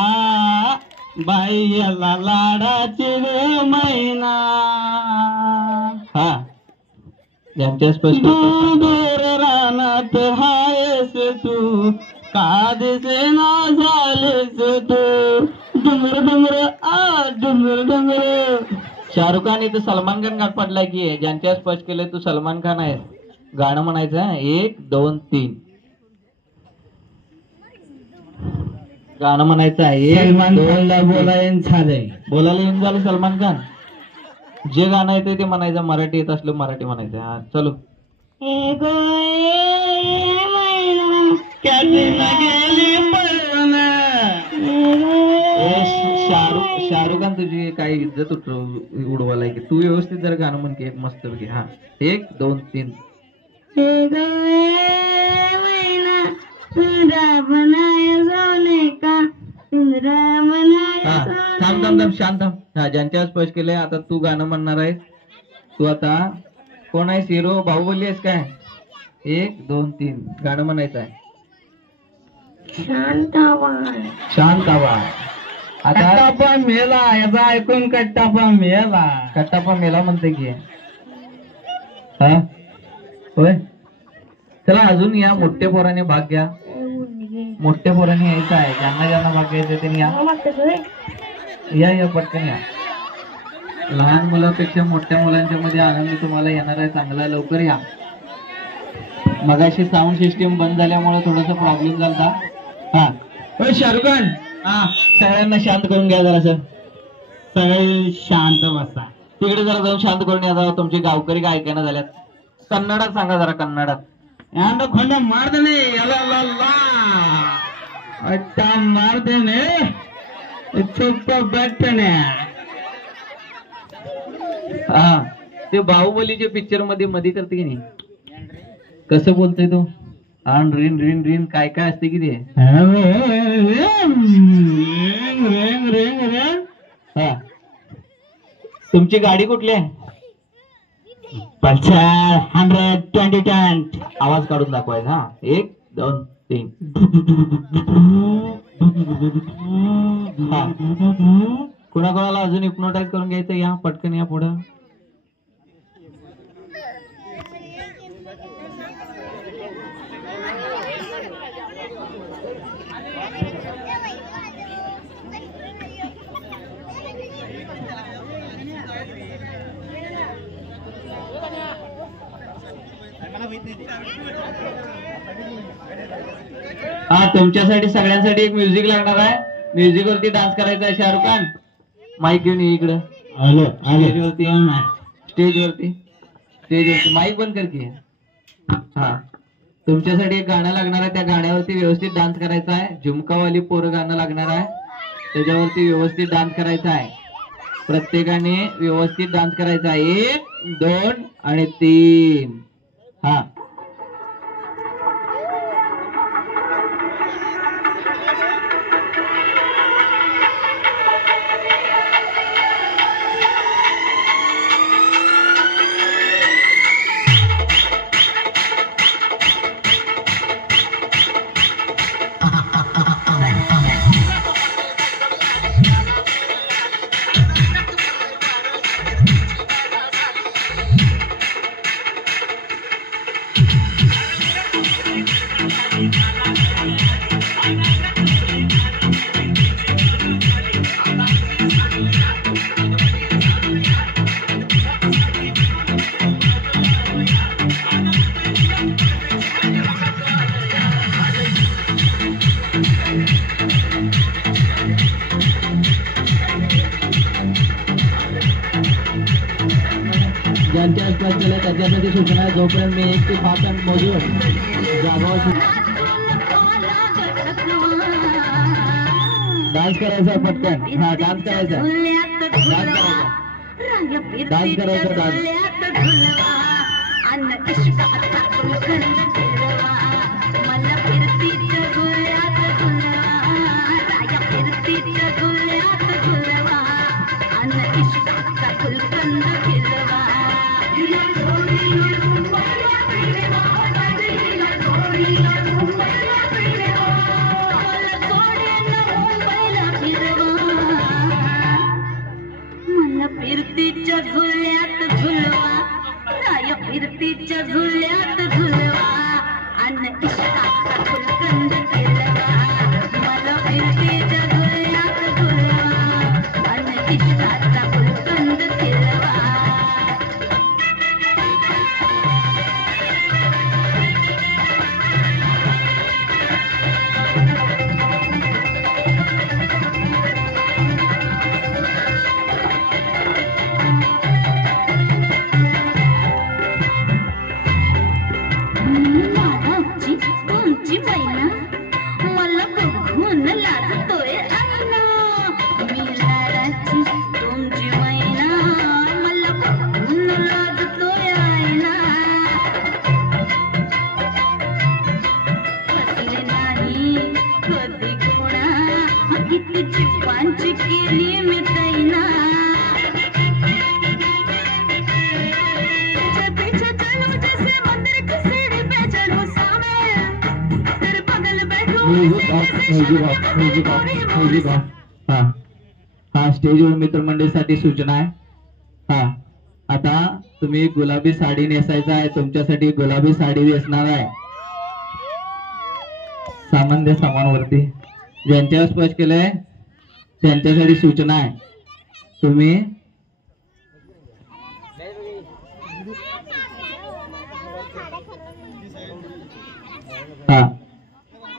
बाईला लाडाचे मैना. हा ज्यांच्या स्पष्ट दूर रानात हायस तू, का दिसेना झालेस तू. डुंगर डुंगर आ डुंगर डुंगर. शाहरुख खान इथं सलमान खान गाठ पडलाय की. ज्यांच्या स्पष्ट केलंय तू सलमान खान आहे. गाणं म्हणायचं. 1 2 3 गाणं म्हणायचं आहे. सलमान खानला बोलायला झालंय. बोलायला येऊन झालं सलमान खान. जे गाणं येते ते म्हणायचं. मराठी येत असलं मराठी म्हणायचं. हा चलो. शाहरुख खान तुझी काही इज्जत उडवायला की. तू व्यवस्थित जर गाणं म्हण की मस्त पैकी. हा 1 2 3 थांब थांब थांब शांत. हा ज्यांच्यावर स्पष्ट केलंय आता तू गाणं म्हणणार आहेस. तू आता कोण आहेस? हिरो बाहुबली आहेस काय? 1 2 3 गाणं म्हणायचं आहे. शांताबा. आता कट्टापा मेला. याचा ऐकून कट्टापा मेला. कट्टापा मेला म्हणते की. हा होय. चला अजून या. मोठ्या पोराने भाग घ्या. मोठ्या पोराने यायचं आहे. ज्यांना भाग घ्यायचं त्यांनी या या पटकन या. लहान मुलापेक्षा मोठ्या मुलांच्या मध्ये आनंद तुम्हाला येणार आहे चांगला. लवकर या. मगाशी साऊंड सिस्टीम बंद झाल्यामुळे थोडासा प्रॉब्लेम झाला. हा शाहरुख खान हा सगळ्यांना शांत करून घ्या जरा सर. सगळे शांत बसा. तिकडे जरा जाऊन शांत करून या जरा. तुमचे गावकरी काय ऐकायला झाल्यात. कन्नडात सांगा जरा कन्नडात. यांना खोंड ಮಾಡ್ದೇನೆ ಎಲ್ಲ ಅಟ್ಟ ಮಾಡ್ದೇನೆ चुप बैठने. हा ते बाहुबलीच्या पिक्चर मध्ये मध्ये करते की नाही. कसं बोलतोय तो. आण रिन रिन रिन काय काय असते की ते. हा तुमची गाडी कुठली आहे. पल्सर 120 आवाज काढून दाखवायचा. हा 1 2 3. हा कोणाकोणाला अजून हिप्नोटाईज करून घ्यायचं या पटकन या पुढं. हा तुमच्यासाठी सगळ्यांसाठी एक म्युझिक लागणार आहे. म्युझिक वरती डान्स करायचा आहे. शाहरुख खान माईक घेऊन ये इकडं. आलो स्टेजवरती स्टेजवरती माईक बंद कर की. हा तुमच्यासाठी एक गाणं लागणार आहे. त्या गाण्यावरती व्यवस्थित डान्स करायचा आहे. झुमकावाली पोरं गाणं लागणार आहे. त्याच्यावरती व्यवस्थित डान्स करायचा आहे. प्रत्येकाने व्यवस्थित डान्स करायचा आहे. 1 2 आणि 3. हा ज्यांच्या आसपास केल्या त्याच्यासाठी सूचना आहे. जोपर्यंत मी 1 ते 5 अंक मोजून जागावर डान्स करायचा पटकन. हा डान्स करायचा डान्स करायचा डान्स. फिरतीच्या झुल्यात झुलवा राय फिरतीच्या झुल्यात झुलवा अन्न इष्टाचा फुलकंद केलवा. मला फिरतीच्या झुल्यात झुलवा अन्न इष्टाचा फुलकंद केलवा. तुमची मैना मला बघून लाजतोय आईना. मी लाडाची तुमची मैना मला बघून लाजतोय आईना. कसले नाही कधी कोणा किती जीवांची केली मी दैना. पीछे चलो जैसे मंदिर की सीढ़ी पे चलो सामे. हा स्टेजवर मित्रमंडळीसाठी सूचना आहे. हा आता तुम्ही गुलाबी साडी नेसायचा आहे. तुमच्यासाठी गुलाबी साडी नेसणार आहे. सामान्य सामानवरती ज्यांच्यावर स्पर्श केलंय त्यांच्यासाठी सूचना आहे. तुम्ही हा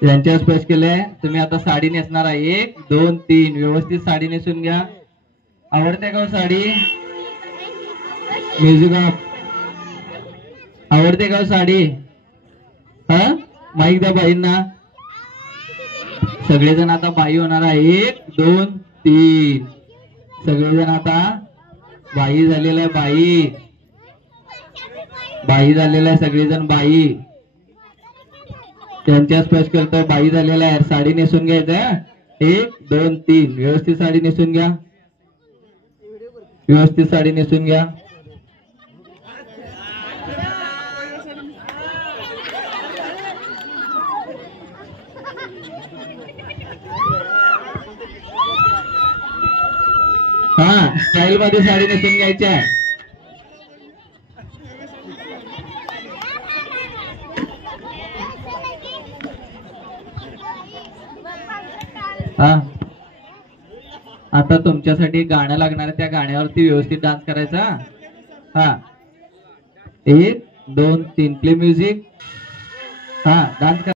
यांच्या स्पर्श केलंय. तुम्ही आता साडी नेसणार आहे. 1 2 3 व्यवस्थित साडी नेसून घ्या. आवडते का हो साडी? Music of. आवडते का हो साडी? हा माईक द्या बाईंना. सगळेजण आता बाई होणार आहे. 1 2 3 सगळेजण आता बाई झालेला आहे. बाई झालेला आहे. सगळेजण बाई. त्यांच्या स्पर्श करतो. बाई झालेला आहे. साडी नेसून घ्यायचं. 1 2 3 व्यवस्थित साडी नेसून घ्या. व्यवस्थित साडी नेसून घ्या. हा स्टाईल मध्ये साडी नेसून घ्यायची आहे. हा आता तुमच्यासाठी गाणं लागणार आहे. त्या गाण्यावरती व्यवस्थित डान्स करायचा. हा 1 2 3 प्ले म्युझिक. हा डान्स करा.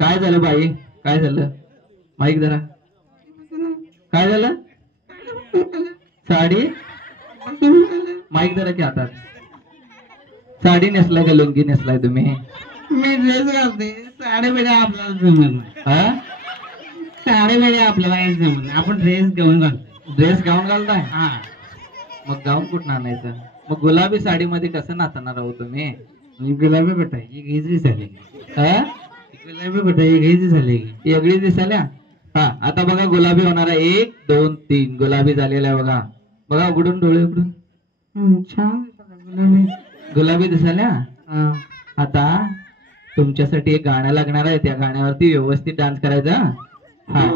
काय झालं बाई? काय झालं? माईक जरा. काय झालं? साडी. माईक जरा की हातात. साडी नेसलाय का लुंगी नेसलाय तुम्ही? मी ड्रेस घालते. साडेमध्ये आपल्याला जमत नाही. हा साडेमध्ये आपल्याला काही जमत नाही. आपण ड्रेस घेऊन घालतो. ड्रेस गाऊन घालताय? हा मग गाऊन कुठं आणायचं? मग गुलाबी साडीमध्ये कसं नाचणार आहो तुम्ही? आणि गुलाबी कुठं आहे? एक इझी झाली. हा गुलाबी कुठं आहे? एक इझी झाली. वेगळी दिसाल्या. हा आता बघा गुलाबी होणार आहे. 1 2 3 गुलाबी झालेला आहे. बघा बघा उघडून डोळे उघडून. छान गुलाबी. गुलाबी दिसाल्या. हा. आता तुमच्यासाठी एक गाणं लागणार आहे. त्या गाण्यावरती व्यवस्थित डान्स करायचा. हा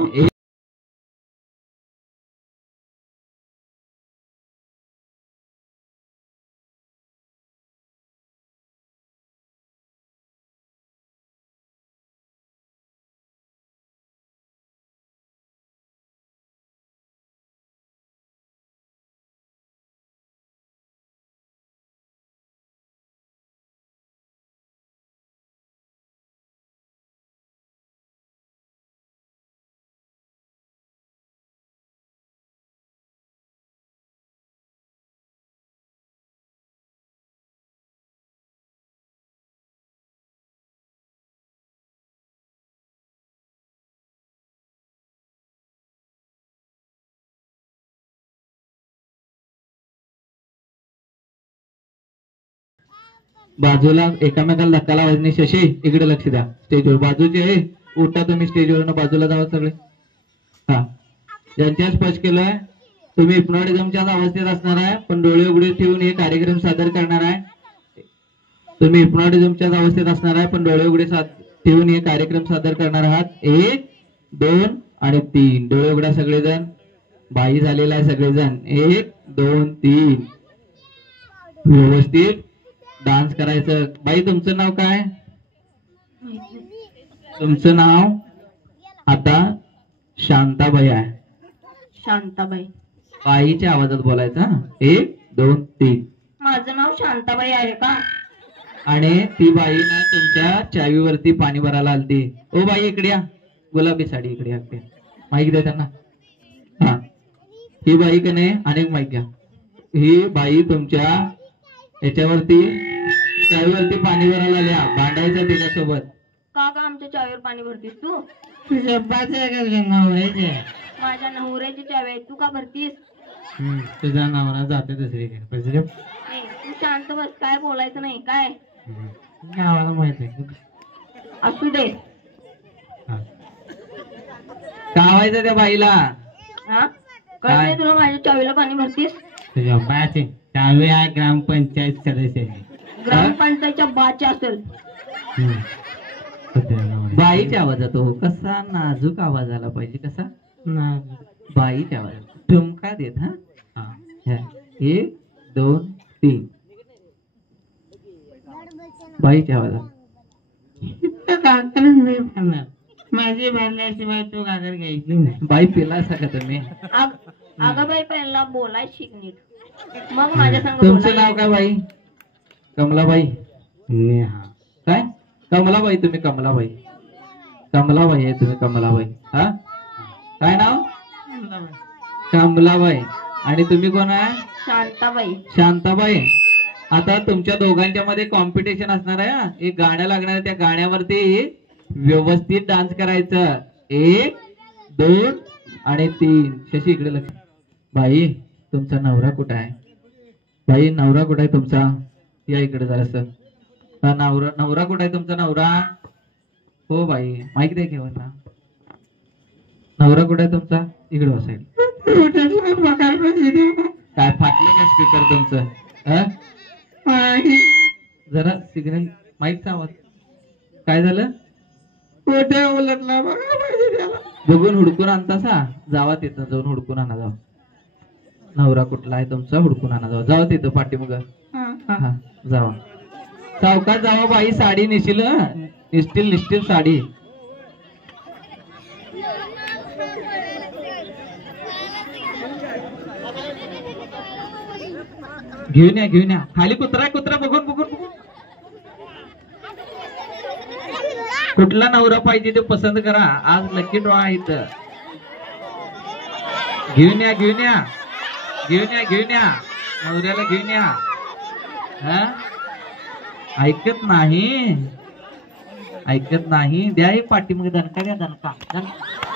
बाजूला एकामेकाला धक्का लावायचा. शशी इकडे लक्ष द्या. स्टेजवर बाजूचे आहे. उठा तुम्ही स्टेजवरून बाजूला जावा सगळे. हा ज्यांच्या स्पर्श केलोय तुम्ही हिप्नॉटिझमच्याच अवस्थेत असणार आहे. पण डोळे उघडे ठेवून हे कार्यक्रम सादर करणार आहे. तुम्ही हिप्नॉटिझमच्याच अवस्थेत असणार आहे. पण डोळे उघडे ठेवून हे कार्यक्रम सादर करणार आहात. 1 2 आणि 3 डोळे उघडा सगळेजण. बाई झालेला आहे सगळेजण. 1 2 3 व्यवस्थित डान्स करायचं. बाई तुमचं नाव काय? तुमचं नाव आता शांताबाई आहे. शांताबाई. बाईच्या आवाजात बोलायचा. 1 2 3 माझं नाव शांताबाई आहे का? आणि ती बाई ना तुमच्या चावीवरती पाणी भरायला आलती. ओ बाई इकडे या. गुलाबी साडी इकडे या. माईक द्या त्यांना. हा ही बाई का नाही. अनेक माईक घ्या. ही बाई तुमच्या याच्यावरती चावीवरती पाणी भरायला आल्या भांडायचं त्याच्यासोबत. का का आमच्या चावीवर पाणी भरतीस तू? तुझ्या बाच्या का तुझ्या नवऱ्याचे? माझ्या नवऱ्याची चावी आहे, तू का भरतीस? तुझा नवरा जाते दुसरीकडे दुसरे ए, तू शांत बस, काय बोलायचं नाही काय. गावाला माहित आहे. असू दे. कावायचं त्या बाईला. हा काय? कळते तुला माझ्या चावीला पाणी भरतीस? तुझ्या बाचे त्यावेळी आहे ग्रामपंचायत सदस्य आहे. ग्रामपंचायतच्या बाच्या असेल. तुझ्या नवऱ्याचे. बाईच्या आवाजात हो कसा नाजूक आवाज आला पाहिजे कसा नाही. बाईच्या आवाजात ठुमका देत. हा हा. ह्या. 1 2 3 बाईच्या आवाजात. इथं काकर मी भरणार. माझी भरल्याशिवाय तू काकर घ्यायची नाही. बाई पिला का तुम्ही? अगं बाई पहिला बोलाय शिक नीट, मग माझ्या संग तुमचं बोलायला. नाव काय बाई? कमलाबाई. नेहा. काय कमलाबाई? तुम्ही कमलाबाई. कमलाबाई आहे तुम्ही कमलाबाई. हा काय नाव? कमलाबाई. आणि तुम्ही कोण आहे? शांताबाई. शांताबाई. आता तुमच्या दोघांच्या मध्ये कॉम्पिटिशन असणार आहे हा. एक गाणं लागणार आहे, त्या गाण्यावरती व्यवस्थित डान्स करायचं. 1 2 आणि 3. शशी इकडे लक्ष. बाई तुमचा नवरा कुठं आहे? बाई नवरा कुठं आहे तुमचा? या इकडे जरासं. नवरा कुठं आहे तुमचा? नवरा हो बाई माईक दे घेऊन ना. नवरा कुठं आहे तुमचा? इकडे बसायला. काय फाटलं का स्पीकर तुमचं? जरा सिग्नल माईकचा आवाज. काय झालं? उलटला बघून हुडकून आणतासा? जावा तिथं जाऊन हुडकून आणा जावा. नवरा कुठला आहे तुमचा? हुडकून आणा जावा. जावा तिथं पाठीमग. हा जावा सावकाश जावा. बाई साडी नेशील निसतील साडी. घेऊन या खाली कुत्रा बघून कुठला नवरा पाहिजे ते पसंत करा. आज लकी ड्रॉ आहे इथं. घेऊन या नवऱ्याला घेऊन या. हा ऐकत नाही. द्या हे पाठीमागे दणका द्या. दणका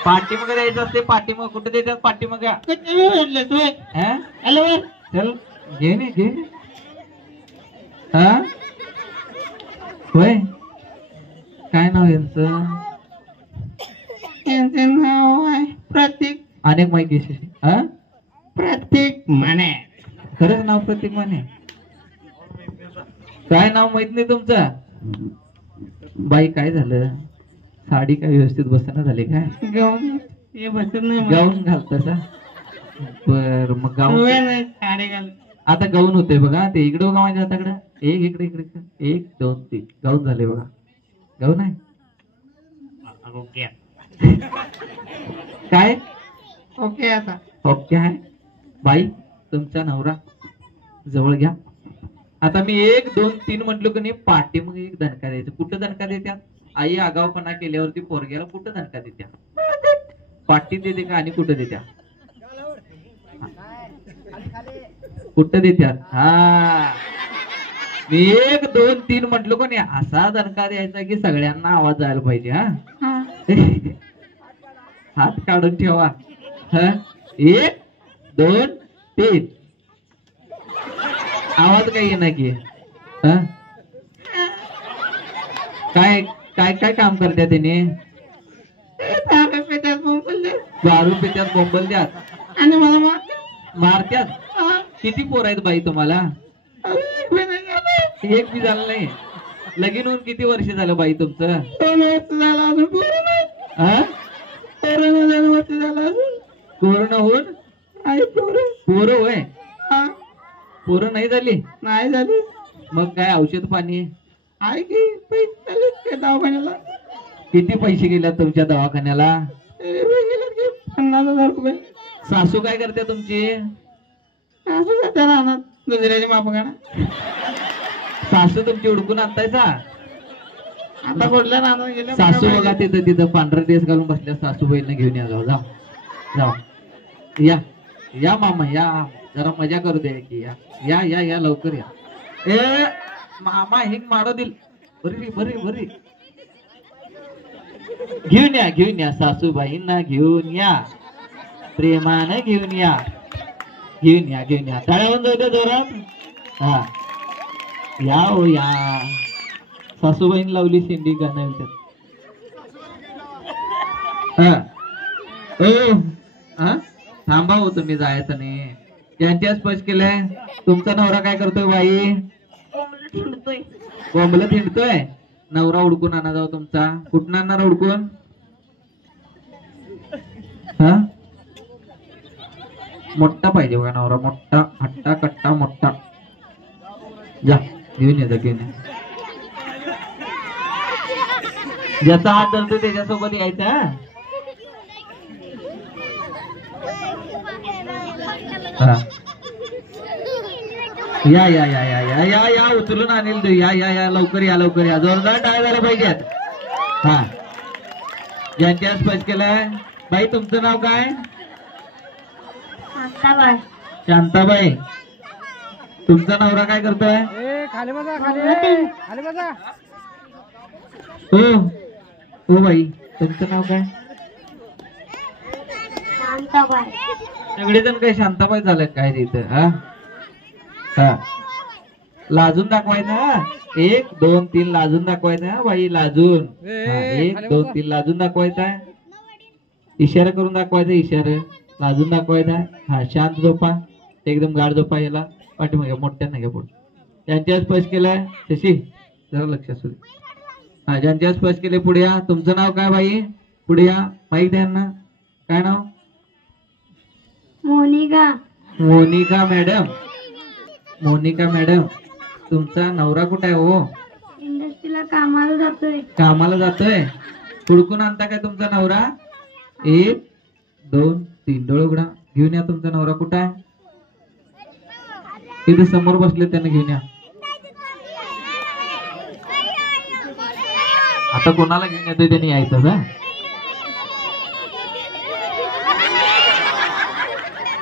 पाठीमागे द्यायचं असते. पाठीमाग कुठे देतात? पाठीमाग. चल घेऊन ये. हा होय काय नाव यांचं? यांचं नाव आहे प्रतीक. अनेक माहिती. हा प्रतीक माने. खरंच नाव प्रतीक माने? काय नाव माहित नाही तुमचं? बाई काय झालं? साडी काय व्यवस्थित बसना झाली काय? गाऊन हे बसत नाही. गाऊन घालतासा? बर मग गाऊन नाही साडी घाल. आता गाऊन होते बघा. ते इकडे बघा माझ्या हाताकडे. इकडे 1 2 3 गाऊन झाले बघा. गाऊन आहे काय? ओके आता ओके आहे. बाई तुमचा नवरा जवळ घ्या. आता मी 1 2 3 म्हटलो की नाही पाठी मग एक दणका द्यायचं. कुठं दणका देत्या? आई आगावपणा केल्यावरती पोरग्याला कुठं दणका देत्या? पाठी देते का आणि कुठं देत्या? कुठं देत्या? हा मी 1 2 3 म्हटलो का नाही असा दणका द्यायचा की सगळ्यांना आवाज जायला पाहिजे. हा हात काढून ठेवा. 1 2 3 आवाज काही येणार की? काय काम करत्या त्याने? दारू पित्यात बोंबल द्यात आणि मला मारत्यात. किती पोर आहेत बाई तुम्हाला? एक बी झालं नाही. लगीन होऊन किती वर्ष झालं बाई तुमचं? कोरोना होऊन पोरं होय? पोरं नाही झाली? नाही झाली. मग काय औषध पाणी? आहे की पैसे दवाखान्याला. किती पैसे गेले तुमच्या दवाखान्याला? 50,000 रुपये. सासू काय करते तुमची? असं जाते राहणार दुसऱ्याच्या मापकाना. सासू तुमची उडकून आणतायचा? आता कुठल्या राहणार गेलं? सासू बघा तिथं पांढरा ड्रेस घालून बसल्या. सासूबाईंना घेऊन या. जाऊ या मामा या. जरा मजा करू द्या की. या लवकर या. मामा हिंग मारो दिल बरी बरी बरी घेऊन या सासूबाईंना घेऊन या प्रेमानं घेऊन या तळ्यावरून जाऊ द्या जोरात हा या हो या सासूबाईंनी लावली शेंडी गाणं हा ओ हा थांबा हो तुम्ही जायचं नाही त्यांच्या स्पष्ट केलंय तुमचा नवरा काय करतोय बाई बोंबलं थिंडतोय नवरा उडकून आणा जाऊ तुमचा कुठं आणणार उडकून हा मोठा पाहिजे बघा नवरा मोठा हट्टा कट्टा मोठा जा घेऊन ये ज्याचा हात धरतो त्याच्यासोबत यायचा हा या या या या या या या उचलून आणेल तू या या या लवकर या जोरदार टाळ्या झाल्या पाहिजेत हा ज्यांच्या स्पष्ट केलंय बाई तुमचं नाव काय शांताबाई तुमचा नवरा काय करतोय हो बाई तुमचं नाव काय सगळेजण काय शांताबाई झालं काय तिथं हा हा लाजून दाखवायचं हा 1 2 3 लाजून दाखवायचं हा बाई लाजून 1 2 3 लाजून दाखवायचा इशारा करून दाखवायचा इशारा लाजून दाखवायचा हा शांत झोपा एकदम गाढ झोपा याला पाठीमागे मोठ्या नाही पुढे त्यांच्या स्पष्ट केलंय शशी जरा लक्ष असू दे हा ज्यांच्या स्पष्ट केले पुढे या तुमचं नाव काय बाई पुढे या माहिती द्या काय नाव मोनिका मॅडम तुमचा नवरा कुठे आहे हो इंडस्ट्रीला कामाला जातोय हुडकून आणता काय तुमचा नवरा 1 2 3 डोळे उघडा घेऊन या तुमचा नवरा कुठे आहे तिथे समोर बसले त्यांना घेऊन या आता कोणाला घेऊन येतोय त्यांनी यायचं का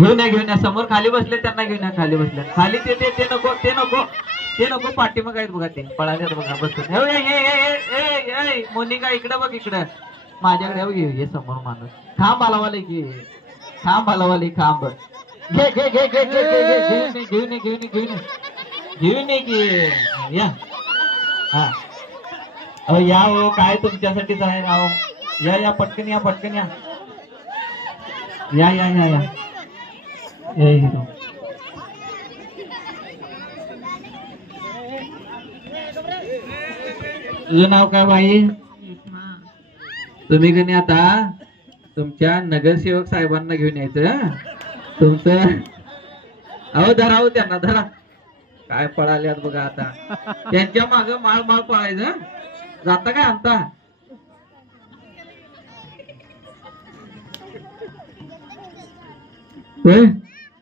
घेऊन या समोर खाली बसले त्यांना घेऊन या खाली बसले खाली ते नको पाठी मग आहेत बघा ते पळाल्यात बघा बसून मोनिका इकडं बघ इकडं माझ्याकडे घेऊ ये समोर माणूस खांब आलावाले घे खांब घेऊन या हा या हो काय तुमच्यासाठीच आहे राव या पटकन या तुझं नाव काय बाई तुम्ही कधी आता तुमच्या नगरसेवक साहेबांना घेऊन यायचं तुमचं अहो धरा हो त्यांना धरा काय पळाल्यात बघा आता त्यांच्या माग माळ पळायचं जाता काय आणता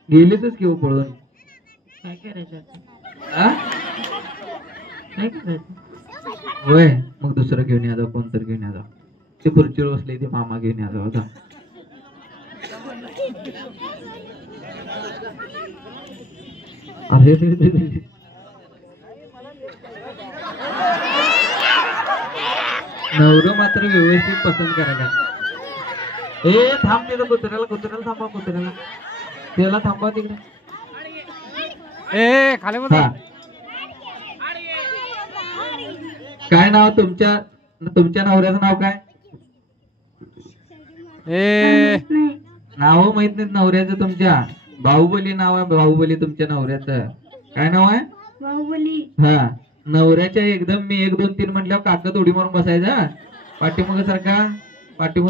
गेलीतच घेऊ पळून काय करायचं होय मग दुसरं घेऊन या जाऊ कोणतरी घेऊन या जाऊ ते खुर्चीवर बसले ते मामा घेऊन या जाऊ होता नवरं मात्र व्यवस्थित पसंत करायला थांब तिथं कुत्र्याला थांबा त्याला थांबा तिकडे काय नाव तुमच्या नवऱ्याचं नाव काय नाव माहित नाहीत नवऱ्याचं तुमच्या बाहुबली नाव आहे बाहुबली तुमच्या नवऱ्याचं काय नाव आहे बाहुबली हा नवऱ्याच्या एकदम मी 1 2 3 म्हटल्यावर काकत उडी मारून बसायचा पाठीमाग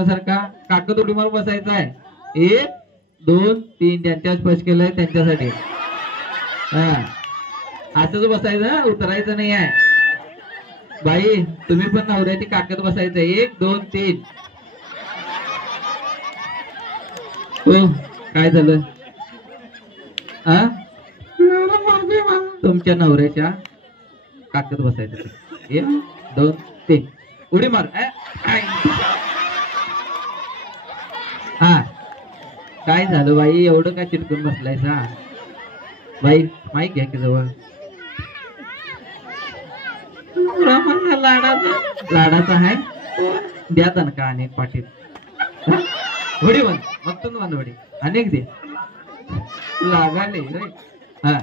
सारखा काकत उडी मारून बसायचा आहे 1 2 3 ज्यांच्या स्पर्श केलंय त्यांच्यासाठी हा असंच बसायचं उतरायचं नाही आहे बाई तुम्ही पण नवऱ्याची काकत बसायचं 1 2 3 काय झालं तुमच्या नवऱ्याच्या काकत बसायचं 1 2 3 उडी मार हा काय झालं बाई एवढं काय चिटकून बसलायसा बाई माईक घ्या की जवळ नवरा माझा लाडाचा. लाडाचा आहे द्या दणका अनेक पाटील वडी बन मग तू बंद वडी अनेक दे लागाले रे. हा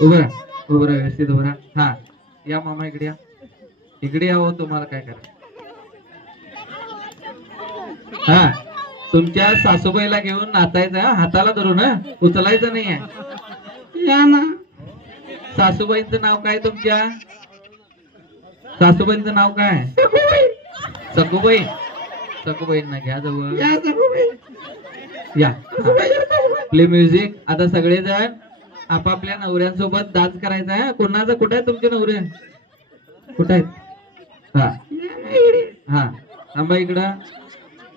उभं राहा व्यवस्थित उभं राहा. हा या मामा इकडे या. इकडे या हो तुम्हाला काय करायचं. हा तुमच्या सासूबाईला घेऊन नाचायचं हा? हाताला धरून उचलायचं नाहीये. या ना. सासूबाईंचं नाव काय तुमच्या? सासूबाईंचं नाव काय? सखूबाई. सखूबाईंना घ्या जवळ. या सगळे. या प्ले म्युझिक. आता सगळेजण आपापल्या नवऱ्यांसोबत डान्स करायचा आहे. कोणाचा कुठे आहे तुमचे नवरे? कुठे आहेत? हा हा थांबा इकडं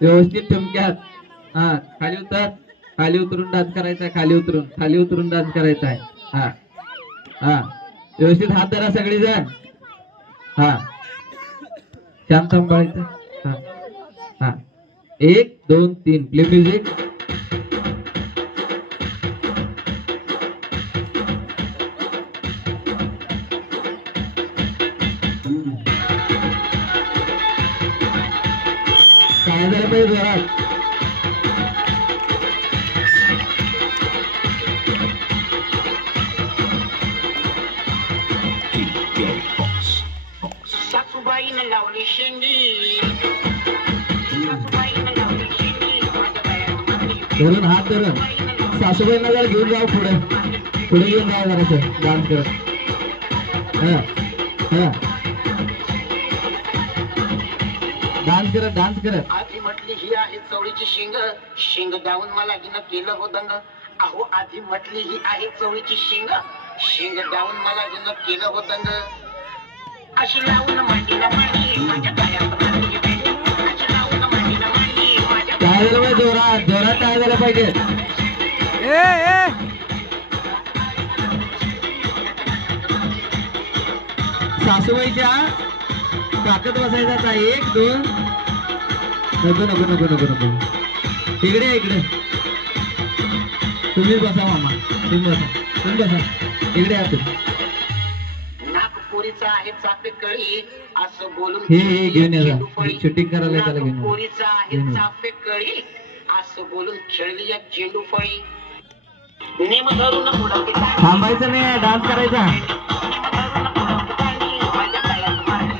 व्यवस्थित ठुमक्यात. हा खाली उतर. खाली उतरून डान्स करायचा आहे. खाली उतरून डान्स करायचा आहे. हा हा व्यवस्थित हात धरा सगळेजण. हा शांत सांभाळायचं. हा हा 1 2 3 प्ले म्युझिक. काय झालं पाहिजे जोरात. सासूबाईनं लावली शेंडी. सासूबाईनं लावली शेंडी. माझ्या गळ्यात मांडी. धरून हात धरून सासूबाईंना जरा घेऊन जाऊ पुढे घेऊन जाऊ जरासं डान्स करत. हा हा डान्स करत. आधी म्हटली ही आहे चवळीची शिंग. शिंग दावून मला हिनं केलं हो दंग. अहो आधी म्हटली ही आहे चवळीची शिंग. शिंग दावून मला हिनं केलं हो दंग. अशी लावून मांडीला मांडी. माझ्या गळ्यात मांडी. अशी लावून मांडीला मांडी. माझ्या काय झालं पाहिजे जोरात जोरात काय झालं पाहिजे. सासूबाईच्या काकत बसायचा आता. 1 2 नको इकडे इकडे तुम्हीच बसा मामा. तुम्ही बसा इकडे या तुम्ही. नागपुरीचा आहे चापे कळी असं बोलून हे घेऊन या शूटिंग करायला त्याला घेऊन या. नागपुरीचा आहे घेऊन या. चापे कळी असं बोलून खेळली या चेंडू फळी. नेम धरून उडवते तांडी. थांबायचं नाही डान्स करायचा. नेम धरून उडवते तांडी. माझ्या गळ्यात मांडी.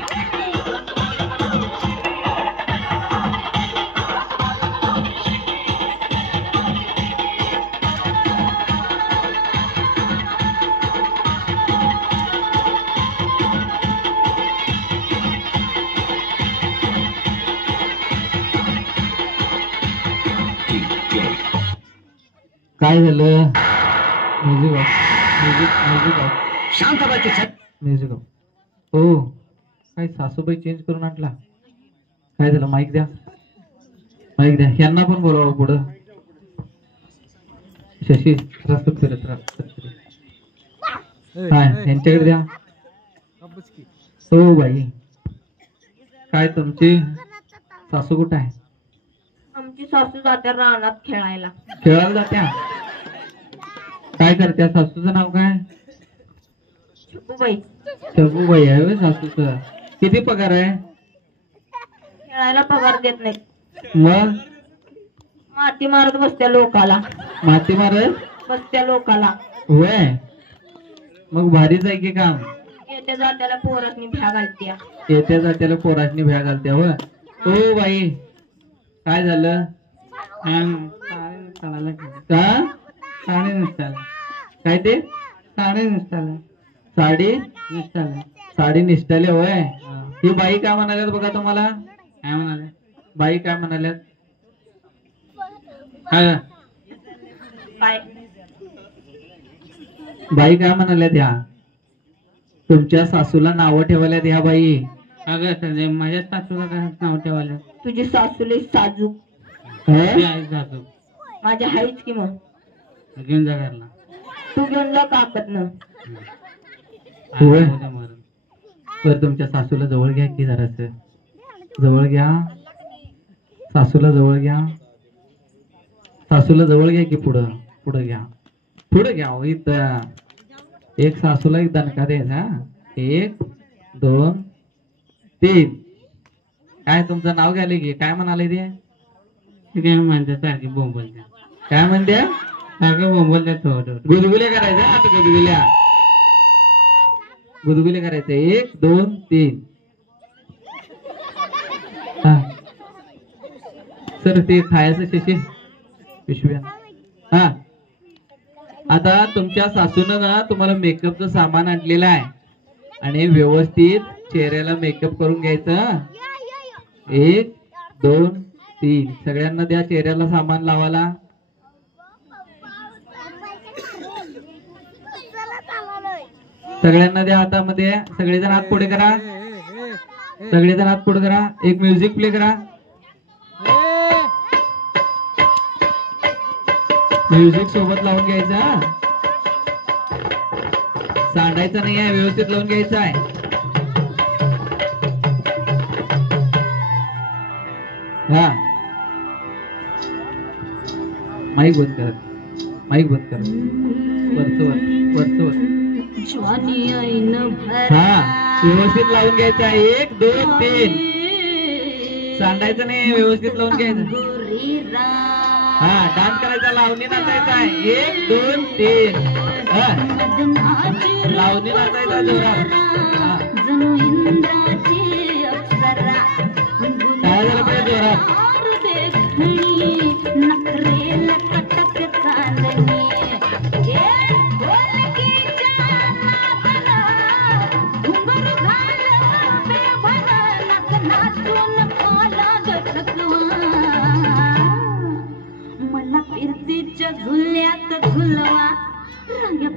काय झालं. म्युझिक हो काय सासूबाई चेंज करून आणला. काय झालं. माईक द्या ह्यांना पण बोलावं पुढं. शशी रस्त फिरत काय यांच्याकडे द्या. हो बाई काय तुमची सासू कुठं आहे? आमची सासू जात्या रानात खेळायला. खेळायला जात्या. काय करत्या? सासूचं नाव काय? शंभूबाई. शंभूबाई आहे होय सासूचं. किती पगार आहे? खेळायला पगार देत नाही. मग माती मारत बसत्या लोकाला. माती मारत बसत्या लोकाला. होय मग भारीच आहे की काम. येत्या जात्याला पोरासनी भ्या घालत्या. येत्या जात्याला पोरासनी भ्या घालत्या होय. हो बाई काय झालं. का साडी नेसताना. काय ते साडी नेसताना. साडी निसटाले होय. ही बाई काय म्हणाल्यात बघा तुम्हाला. काय म्हणाले. बाई काय म्हणाल्यात. काय बाई काय म्हणाल्यात. ह्या तुमच्या सासूला नावं ठेवाल्यात ह्या बाई. अगं माझ्या सासूला काय नाव ठेवायला. तुझी सासूले साजूक. सासू माझ्या हाईच की मग. घेऊन जा घरला. तू घेऊन जा काकतनं. होय. बरं तुमच्या सासूला जवळ घ्या की जरास. जवळ घ्या सासूला जवळ घ्या. सासूला जवळ घ्या की पुढं घ्या हो. इथं एक सासूला एक दणका द्यायचा. 1 2 3 काय तुमचं नाव घ्याले की काय म्हणाले ते काय म्हणतात सारखी बोंबलत्या काय म्हणते सारखं बोंबलत्या थोडं गुदगुले करायचं आता गुदगुले करायचे 1 2 3 सर ते खायचं शिशी पिशव्या हा आता तुमच्या सासूनं ना तुम्हाला मेकअपचं सामान आणलेलं आहे आणि व्यवस्थित चेहऱ्याला मेकअप करून घ्यायचं 1 2 3 सगळ्यांना द्या चेहऱ्याला सामान लावायला सगळ्यांना द्या हातामध्ये सगळेजण हात पुढे करा सगळेजण हात पुढे करा एक म्युझिक प्ले करा म्युझिक सोबत लावून घ्यायचं सांडायचं नाही आहे व्यवस्थित लावून घ्यायचं आहे हा माईक बंद कर वरच हा व्यवस्थित लावून घ्यायचं आहे 1 2 3 सांडायचं नाही व्यवस्थित लावून घ्यायचं हा डान्स करायचा लावणी नाचायचा आहे 1 2 3 लावणी नाचायचा जोरात काय झालं पाहिजे जोरात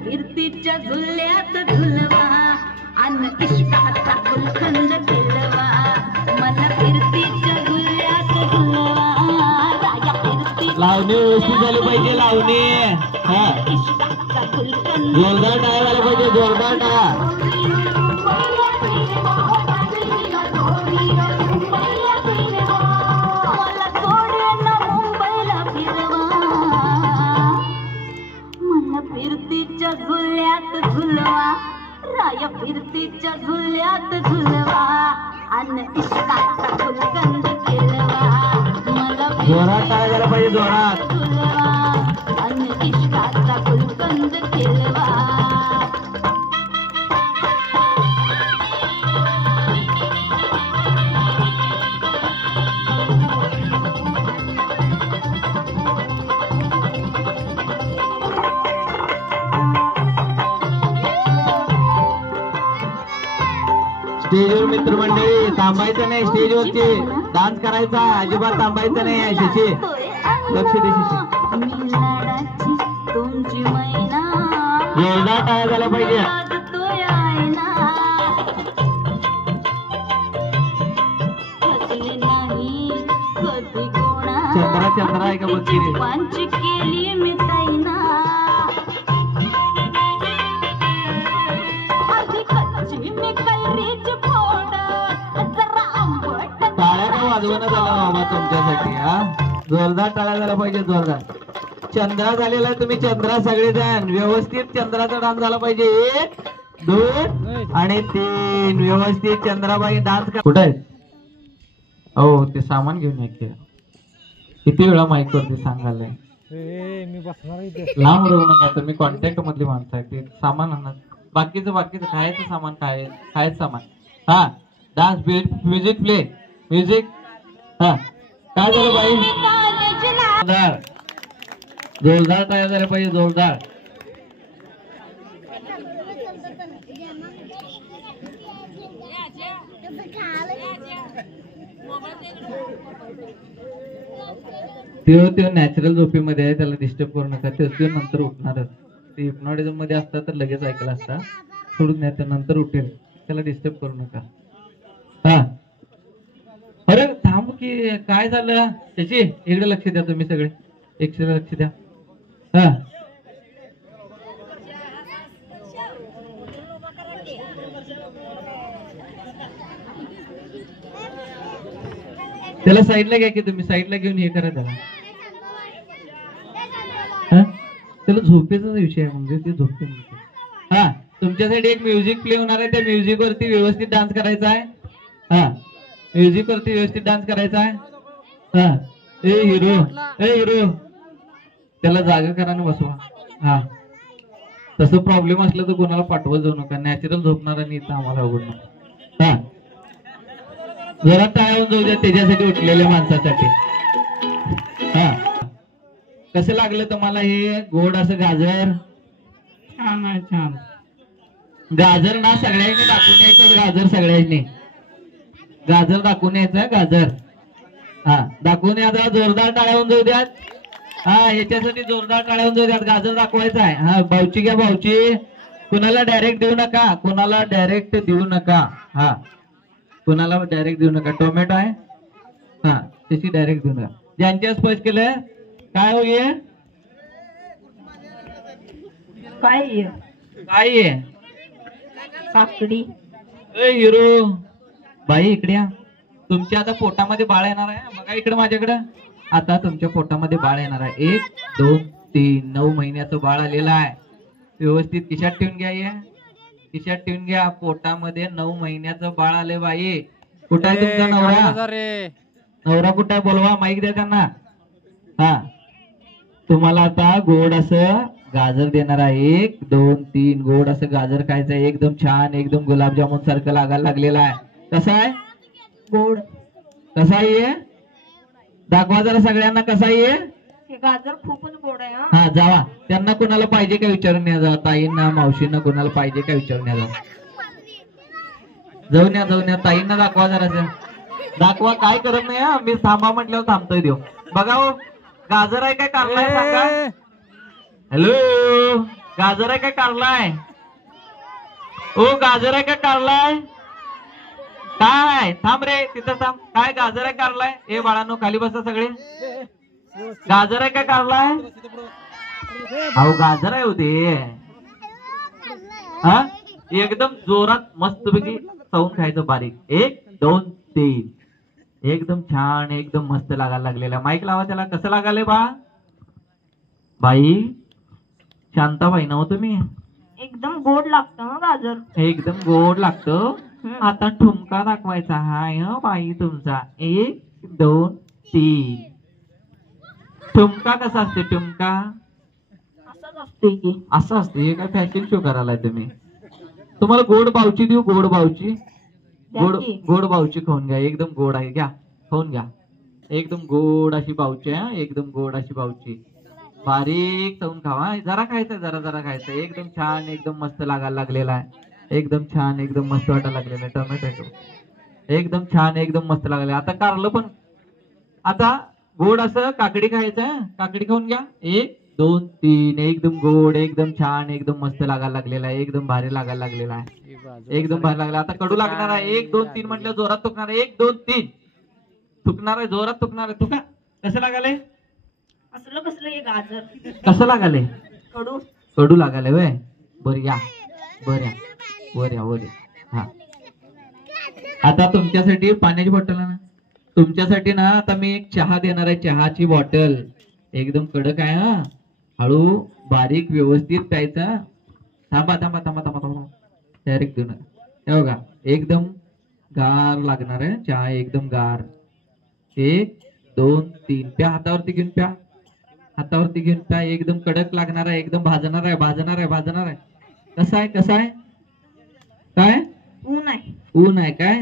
फिरतीच्या झुल्यात झुलवा अन्न इष्टाचा गुलखंद केलवा मला फिरतीच्या झुल्यात झुलवा राजा फिरती लावणी व्यवस्थित झाली पाहिजे लावणी हा इष्टाचा गुलखंद जोरदार टाळ्या झाल्या पाहिजे जोरदार टाळ्या मला सोडेना मुंबईला फिरवा मला फिरतीच्या झुल्यात झुलवा राया फिरतीच्या झुल्यात झुलवा अन्न इष्टाचा गुलकंद केलवा मला जोरात टाळ्या झाल्या पाहिजे जोरात झुलवा अन्न इष्टाचा गुलकंद केलवा स्टेजवर मित्रमंडळी थांबायचं नाही स्टेजवरती डान्स करायचा अजिबात थांबायचं नाही आहे शिशी लक्ष दे शिशी तुमची मैना जोरदार टाळ्या झाल्या पाहिजे वाजतोय आयना हसले नाही कधी कोणा चंद्रा आहे का बघ की रे वांची केली मी तैना अर्धी कच्ची मी कैरीची फोड जरा आंबट टाळ्या का वाजवणं झालं मामा तुमच्यासाठी हा जोरदार टाळ्या झाल्या पाहिजे जोरदार चंद्रा झालेला आहे तुम्ही चंद्रा सगळेजण व्यवस्थित चंद्राचा डान्स झाला पाहिजे 1 2 आणि 3 व्यवस्थित चंद्राबाई डान्स कुठे आहे हो ते सामान घेऊन या किती वेळा माईक वरती सांगायला लांब राहू नका तुम्ही कॉन्टॅक्ट मधली माणसं आहे ते सामान आणा बाकीचं खायचं सामान खायचं सामान हा डान्स म्युझिक प्ले म्युझिक हा काय झालं बाई जोरदार काय झालं पाहिजे जोरदार तो नॅचरल झोपीमध्ये आहे त्याला डिस्टर्ब करू नका ते नंतर उठणारच ते हिप्नॉटिझम मध्ये असतात तर लगेच ऐकलं असता सोडून द्या नंतर उठेल त्याला डिस्टर्ब करू नका हा अरे थांब की काय झालं त्याची इकडे लक्ष द्या तुम्ही सगळे एकशे लक्ष द्या हा त्याला साईडला घ्या की तुम्ही साईडला घेऊन हे करा त्याला त्याला झोपेचा विषय आहे म्हणजे ते झोपते हा तुमच्यासाठी एक म्युझिक प्ले होणार आहे. त्या म्युझिक वरती व्यवस्थित डान्स करायचा आहे. हा, म्युझिक वरती व्यवस्थित डान्स करायचा आहे. हा, ए हिरो त्याला जागा करा आणि बसवा. हा, तसं प्रॉब्लेम असलं तर कोणाला पाठवत जाऊ नका. नॅचरल झोपणार आणि इथं आम्हाला अवघडणार. हा, जरा टाळून जाऊ द्या त्याच्यासाठी उठलेल्या माणसासाठी. हा, कसं लागलं तुम्हाला हे गोड असं गाजर? छान आहे छान. गाजर ना सगळ्यांनी दाखवून यायचं. गाजर सगळ्यांनी गाजर दाखवून यायचं. गाजर हा दाखवून याचा. जोरदार टाळ्यावून जाऊ द्यात. हा, याच्यासाठी जोरदार टाळ्यावून जाऊ द्यात. गाजर दाखवायचा आहे. हा, भाऊची घ्या भाऊची. कुणाला डायरेक्ट देऊ नका. कुणाला डायरेक्ट देऊ नका. हा, कुणाला डायरेक्ट देऊ नका. टोमॅटो आहे. हा, त्याची डायरेक्ट देऊ नका. ज्यांच्या स्पर्श केलं काय होईल? काय काय आहे? काकडी. ए हिरो बाई इकडे या. तुमच्या आता पोटामध्ये बाळ येणार आहे. बघा इकडे माझ्याकडे. आता तुमच्या पोटामध्ये बाळ येणार आहे. 1 2 3 9 महिन्याचं बाळ आलेलं आहे. व्यवस्थित खिशात ठेवून घ्या. ये खिशात ठेवून घ्या. पोटामध्ये 9 महिन्याचं बाळ आले. बाई कुठं आहे तुमचा नवरा? नवरा कुठं आहे? बोलवा. माईक द्या त्यांना. हा, तुम्हाला आता गोड असं गाजर देणार आहे. 1 2 3 गोड असं गाजर खायचं आहे. एकदम छान, एकदम गुलाबजामुन सारखं लागायला लागलेलं आहे. कसं आहे? गोड. कसा आहे? दाखवा जरा सगळ्यांना कसा आहे. हे गाजर खूपच गोड आहे. हा, जावा. त्यांना कुणाला पाहिजे का विचारून या. जावा ताईंना मावशींना कुणाला पाहिजे का विचारून या. जाऊन या. ताईंना दाखवा जरा. दाखवा. काय करत नाही. हा, मी थांबा म्हटल्यावर थांबतोय देऊ. बघा हो, गाजर आहे काय कारला आहे सांगा. हॅलो, गाजर आहे काय कारला आहे? ओ, गाजर आहे काय कारला आहे? काय? थांब रे तिथं थांब. काय गाजर आहे कारला आहे? हे बाळांनो खाली बसा सगळे. गाजर आहे काय कारला आहे? अहो गाजर आहे होते. हा, एकदम जोरात मस्तपैकी चावून खायचं बारीक. 1 2 3 एकदम छान, एकदम मस्त लागायला लागलेला. माईक लावा त्याला. कसं लागाले बा? बाई शांताबाई नव तुम्ही? एकदम गोड लागतं ना गाजर. एकदम गोड लागतं. आता ठुमका दाखवायचा हाय बाई तुमचा. 1 2 3 ठुमका कसा असते? ठुमका असंच असते की. असं असते. हे काय फॅशन शो करायला तुम्ही? तुम्हाला गोड बावची देऊ. गोड बावची. गोड बावची खाऊन घ्या. एकदम गोड आहे. घ्या खाऊन घ्या. एकदम गोड अशी बावची आहे. एकदम गोड अशी बावची. बारीक चावून खावा. जरा खायचं. जरा खायचं. एकदम छान, एकदम मस्त लागायला लागलेला आहे. एकदम छान, एकदम मस्त वाटायला लागलेलं आहे. टोमॅटो एकदम छान, एकदम मस्त लागले. आता कारलं पण. आता गोड असं काकडी खायचं. काकडी खाऊन घ्या. 1 2 3 एकदम गोड, एकदम छान, एकदम मस्त लागायला लागलेला आहे. एकदम भारी लागायला लागलेला आहे. एकदम भारी लागला. आता कडू लागणार आहे. 1 2 3 म्हटलं जोरात थुकणार आहे. 1 2 3 थुकणार आहे. जोरात थुकणार आहे. थुका. कसं लागाले? असलं कसलं हे गाजर. कसं लागाले? कडू. कडू लागाले वय. बरं या. वर या. हा, आता तुमच्यासाठी पाण्याची बॉटल ना. तुमच्यासाठी ना आता मी एक चहा देणार आहे. चहाची बॉटल एकदम कडक आहे. हा, हळू बारीक व्यवस्थित प्यायचा. थांबा. डायरेक्ट देऊ नका. हे बघा एकदम गार लागणार आहे चहा. एकदम गार. 1 2 3 प्या. हातावरती घेऊन प्या. एकदम कडक लागणार आहे. एकदम भाजणार आहे. कसं आहे? काय? ऊन आहे काय?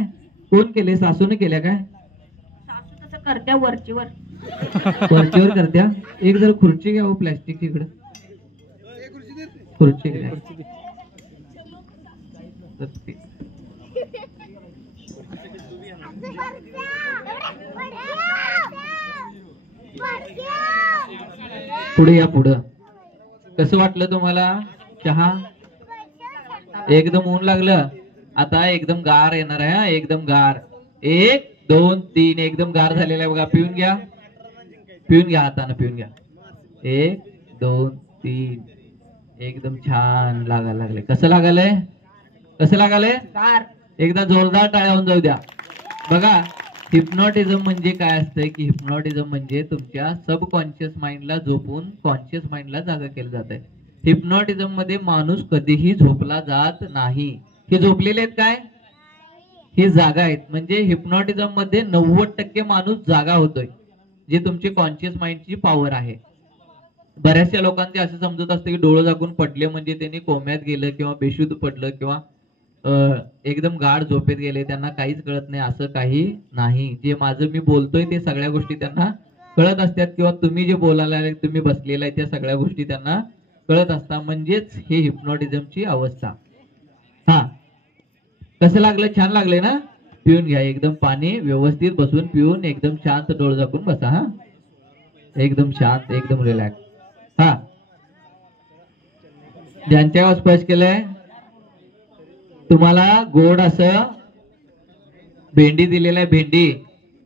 कोण केले? सासूने केल्या काय? सासू तसं करत्या वरचीवर करत्या. एक जर खुर्ची घ्या. प्लॅस्टिक इकडे खुर्ची घ्या. पुढं कसं वाटलं तुम्हाला चहा? एकदम ऊन लागलं. आता एकदम गार येणार आहे. एकदम गार. 1 2 3 एकदम गार झालेला आहे बघा. पिऊन घ्या. हाताने पिऊन घ्या. 1 2 3 एकदम छान लागायला लागले. कसं लागायलंय? गार. एकदा जोरदार टाळ्या होऊन जाऊ द्या. बघा हिप्नॉटिझम म्हणजे काय असतंय की हिप्नॉटिझम म्हणजे तुमच्या सबकॉन्शियस माइंडला झोपून कॉन्शियस माइंडला जागा केलं जात आहे. हिप्नॉटिझम मध्ये माणूस कधीही झोपला जात नाही. हे झोपलेले आहेत काय? ही जागा आहेत. म्हणजे हिप्नॉटिझम मध्ये 90% माणूस जागा होतोय, जे तुमची कॉन्शियस माइंडची पॉवर आहे. बऱ्याचशा लोकांचे असं समजत असते की डोळं झाकून पडले म्हणजे त्यांनी कोम्यात गेलं किंवा बेशुद्ध पडलं किंवा एकदम गाढ झोपेत गेले, त्यांना काहीच कळत नाही. असं काही नाही. जे माझं मी बोलतोय ते सगळ्या गोष्टी त्यांना कळत असतात, किंवा तुम्ही जे बोलायला तुम्ही बसलेला आहे त्या सगळ्या गोष्टी त्यांना कळत असतात. म्हणजेच हे हिप्नॉटिझमची अवस्था. हा, कसं लागलं? छान लागले ना? पिऊन घ्या एकदम पाणी, व्यवस्थित बसून पिऊन एकदम शांत डोळे झाकून बसा. हा, एकदम शांत, एकदम रिलॅक्स. हा, ज्यांच्या स्पर्श केलंय तुम्हाला गोड असं भेंडी दिलेला आहे. भेंडी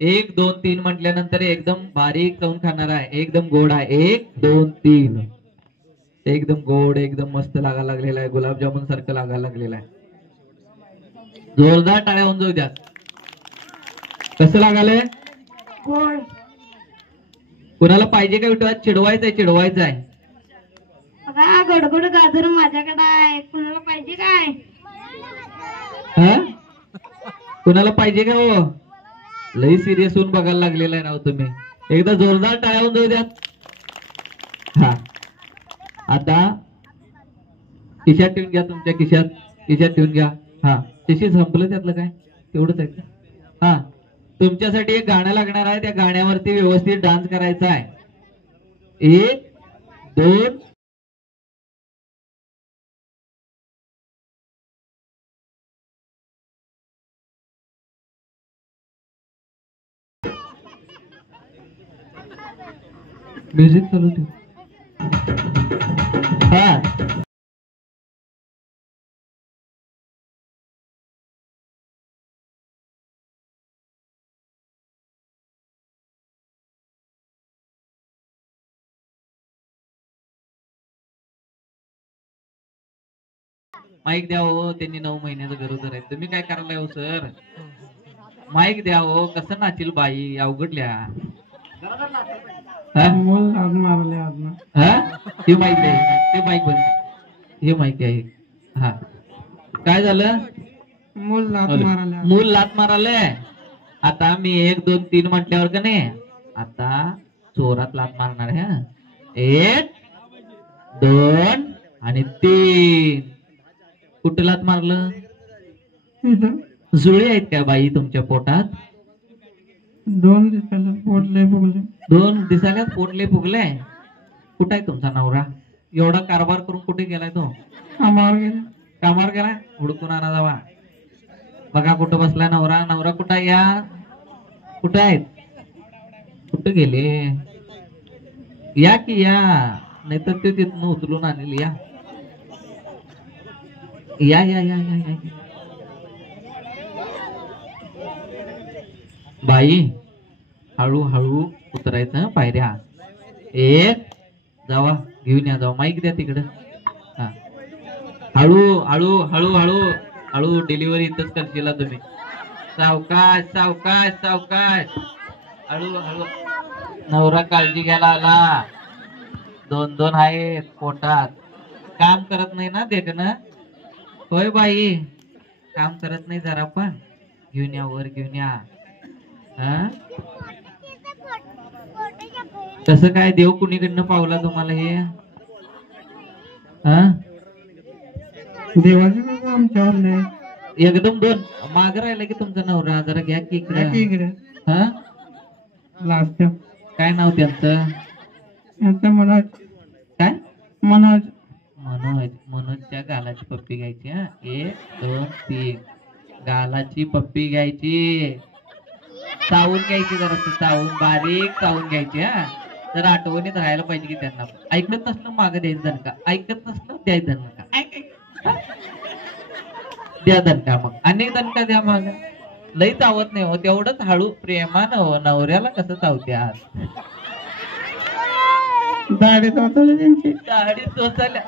1 2 3 म्हटल्यानंतर एकदम बारीक जाऊन खाणार आहे. एकदम गोड आहे. 1 2 3 एकदम गोड, एकदम मस्त लागायला लागलेला आहे. गुलाबजामुन सारखं लागायला लागलेला आहे. जोरदार टाळ्या होऊन जाऊ द्या. कसं लागालंय? गोड. कुणाला पाहिजे का विठवा? चिडवायचंय, चिडवायचंय. बघा गडगड गाजर माझ्याकडे आहे, कुणाला पाहिजे काय? हा, कुणाला पाहिजे का? हो, लई सिरियस होऊन बघायला लागलेला आहे ना तुम्ही. एकदा जोरदार टाळ्या होऊन जाऊ द्या. हा, आता खिशात ठेवून घ्या, तुमच्या खिशात ठेवून घ्या. हा, तशी संपलं त्यातलं काय? तेवढंच आहे का? हा, तुमच्यासाठी एक गाणं लागणार आहे. त्या गाण्यावरती व्यवस्थित डान्स करायचा आहे. 1 2 म्युझिक चालू ठेव. हा, माईक द्या हो. त्यांनी 9 महिन्याचं गरोदर आहे. तुम्ही काय करायला हो सर? माईक द्या हो. कसं नाचील बाई? अवघडल्या. मूल लात मारले आजना. हे माईक द्या. ते माईक बंद. हे माईक आहे. हा, काय झालं? मूल लात मारले. मूल लात माराले. आता मी 1 2 3 म्हटल्यावर का नाही, आता चोरात लात मारणार आहे. हा, 1 2 आणि 3. कुठं लात मारलं? जुळे आहेत का बाई तुमच्या पोटात? 2 दिवसाला पोटले फुगले. 2 दिवसाला पोटले फुगले. कुठं आहे तुमचा नवरा? एवढा कारभार करून कुठे गेलाय तो? कामावर गेले. कामावर गेलाय. हुडकून आणा जावा. बघा कुठं बसलाय नवरा. नवरा कुठं आहे? या, कुठं आहेत? कुठं गेले? या की या, नाहीतर ते तिथून उचलून आणेल. या या या या या या. बाई हळूहळू उतरायचं पायऱ्या. 1 जावा घेऊन या. जावा, माईक द्या तिकडं. हा, हळू हळू हळू हळू हळू. डिलिव्हरी इथंच करशील तुम्ही. सावकाश सावकाश सावकाश. हळू हळू. नवरा काळजी घ्यायला आला. 2 2 आहेत पोटात. काम करत नाही ना देखणं? होय बाई, काम करत नाही जरा पण. घेऊन या वर, घेऊन या. कसं काय? देव कुणीकडनं पावला तुम्हाला हे? देवाची कृपा आमच्यावर नाही. एकदम 2 माग राहिला की तुमचा नवरा. जरा घ्या की इकडे. हा, लास्ट. काय नाव त्यांचं? मनोज. काय? मनोज. मनोज. मनोजच्या गालाची पप्पी घ्यायची. हा, 1 2 3 गालाची पप्पी घ्यायची. चावून घ्यायची. जरा चावून, बारीक चावून घ्यायची. हा, जरा आठवणीत राहायला पाहिजे की त्यांना. ऐकत नसलं मागं द्यायचं दणका. ऐकत नसलं द्यायचं दणका. द्या दणका. मग अनेक दणका द्या. माग लई चावत नाही हो, तेवढंच हळू प्रेमानं. हो, नवऱ्याला कसं चावत्यात? दाढी टोचली त्यांची. दाढी टोचल्या.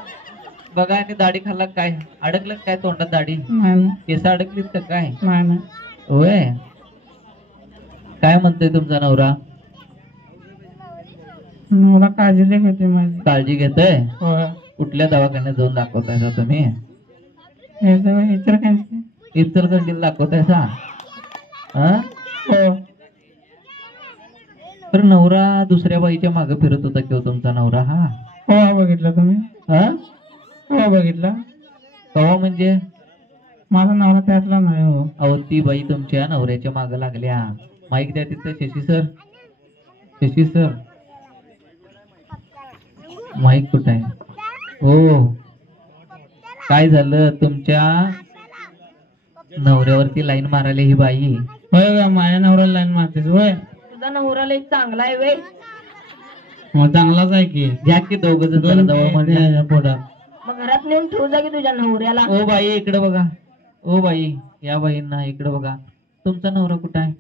बघा, आणि दाढी खाल्ला काय? अडकलं काय तोंडात दाढी? नाही केस अडकलीत का काय? नाही. होय. काय म्हणतोय तुमचा नवरा? नवरा काळजी घेते माझी. काळजी घेतोय. होय. कुठल्या दवाखान्यात जाऊन दाखवतायसा तुम्ही? इचलकरंजी. इचलकरंजीला दाखवतायसा? हा? हो. तर नवरा दुसऱ्या बाईच्या मागे फिरत होता किंवा तुमचा नवरा हा? हो बघितलं तुम्ही? हा? हो बघितलं. कवा म्हणजे? माझा नवरा त्यातला नाही हो. अहो ती बाई तुमच्या नवऱ्याच्या मागे लागल्या. माईक द्या तिथं. Shashi sir, Shashi sir mic कुठं आहे? हो, काय झालं? तुमच्या नवऱ्यावरती लाईन मारायला ही बाई? होय का? माझ्या नवऱ्याला लाईन मारतेस होय? तुझा नवराला एक चांगला आहे वे. मग चांगलाच आहे की. घ्या की दोघ जण पोटात. मग घरात नेऊन ठेवू जा की तुझ्या नवऱ्याला. ओ बाई इकडे बघा. ओ बाई, या बाईंना इकडे बघा. तुमचा नवरा कुठं आहे?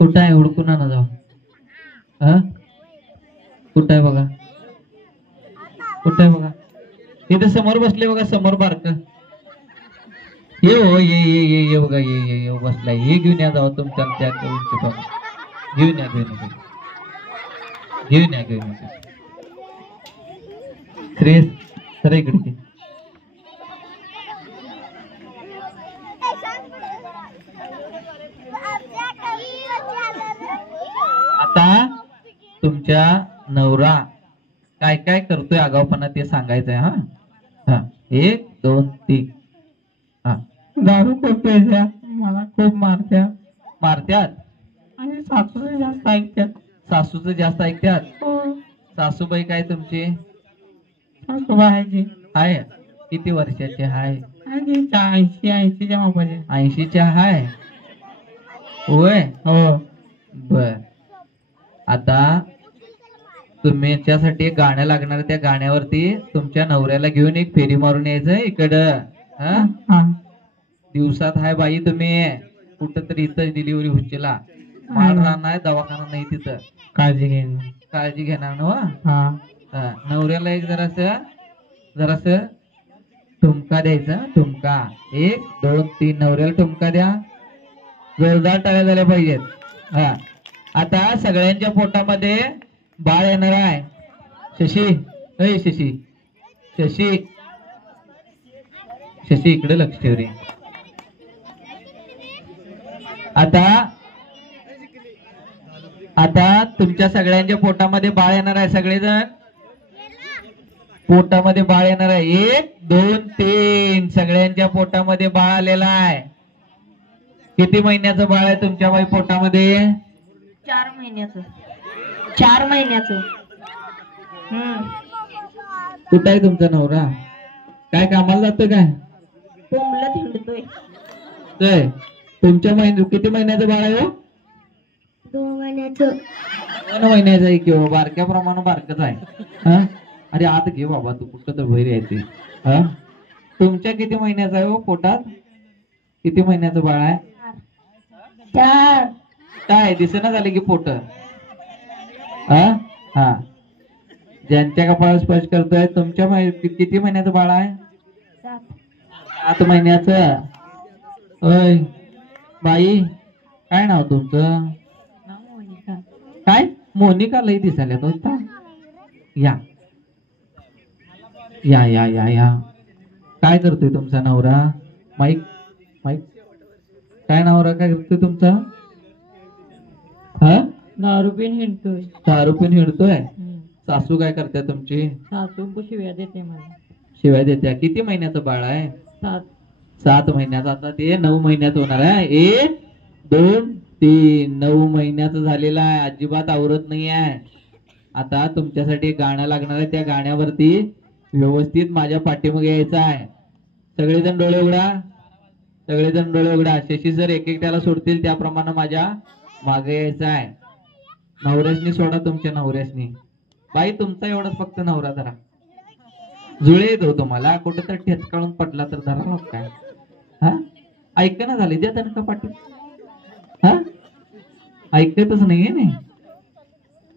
कुठं आहे? हुडकून आणा जाऊ. हा? कुठं आहे बघा? कुठं आहे बघा? इथे समोर बसले बघा, समोर बारक. ये हो, ये बघा, ये बसलाय. हे घेऊन या जाऊ तुमच्या त्या घेऊन या. श्रेयस सर इकडे. आता तुमच्या नवरा काय काय करतोय आगाऊपणा ते सांगायचंय. हा हा 1 2 3. हा, दारू करतोय त्या. मला खूप मारत्यात आणि सासूचे जास्त ऐकतात. सासूचं जास्त ऐकतात. हो. सासूबाई काय तुमची सासूबाई आहे की. आहे? किती वर्षाची आहे? 80च्या मापाचे. 80च्या हाय? होय. हो. बर. आता तुमच्यासाठी एक गाणं लागणार. त्या गाण्यावरती तुमच्या नवऱ्याला घेऊन एक फेरी मारून यायचं इकडं. हा, हा. दिवसात हाय बाई तुम्ही कुठं तरी इथं डिलिव्हरी होशीला. माल राहणार, दवाखाना नाही तिथं. काळजी घेणार ना. हा. नवऱ्याला एक जरास ठुमका द्यायचा. ठुमका 1 2 3. नवऱ्याला ठुमका द्या. जोरदार टाळ्या झाल्या पाहिजेत. हा. आता सगळ्यांच्या पोटामध्ये बाळ येणार आहे. शशी, अय शशी, शशी, शशी इकडे लक्ष ठेव रे. आता तुमच्या सगळ्यांच्या पोटामध्ये बाळ येणार आहे. सगळेजण पोटामध्ये बाळ येणार आहे. 1 2 3. सगळ्यांच्या पोटामध्ये बाळ आलेला आहे. किती महिन्याचं बाळ आहे तुमच्या बाई पोटामध्ये? 4 महिन्याचं. 4 महिन्याचं. कुठं आहे तुमचा नवरा? काय कामाला जातोय काय? कोंबलं हिंडतोय. तुमच्या किती महिन्याचं बाळ आहे? 2 महिन्याचं. 2 महिन्याचं आहे किंवा बारक्या प्रमाणे बारकच आहे. हा, अरे आत घे बाबा, तू कुठं तर बाहेर यायचे. हा, तुमच्या किती महिन्याचं आहे हो पोटात? किती महिन्याचं बाळ आहे? 4. काय दिसेना झाले की पोट? हा, ज्यांच्या कपाळ स्पर्श करतोय तुमच्या किती महिन्याचं बाळ आहे? 7 महिन्याचं. ओय बाई, काय नाव तुमचं? काय? मोनिका. लई दिसायला तो. या या या या या. काय करतोय तुमचा नवरा? माईक काय नवरा काय करतोय तुमचा? हा, दारू पिऊन हिंडतोय. दारू पिऊन हिंडतोय. सासू काय करते तुमची? सासू शिव्या देते मला. शिवाय देत्या. किती महिन्याचं बाळ आहे? 7 महिन्याचं. आता ते 9 महिन्याचं होणार आहे. 1 2 3. 9 महिन्याचं झालेलं आहे. अजिबात आवरत नाही आहे. आता तुमच्यासाठी गाणं लागणार आहे. त्या गाण्यावरती व्यवस्थित माझ्या पाठीमागे यायचं आहे. सगळेजण डोळे उघडा. सगळेजण डोळे उघडा. शशी सर एक त्याला सोडतील त्याप्रमाणे माझ्या मागे यायचं आहे. नवऱ्यासनी सोडा. तुमच्या नवऱ्यासनी. बाई तुमचा एवढाच फक्त नवरा धरा. जुळे येतो तुम्हाला. कुठं तर ठेचकाळून पडला तर धरा काय? हा, ऐकणं झाले. द्या त्यांना पाठी. हा, ऐकतच नाहीये ना.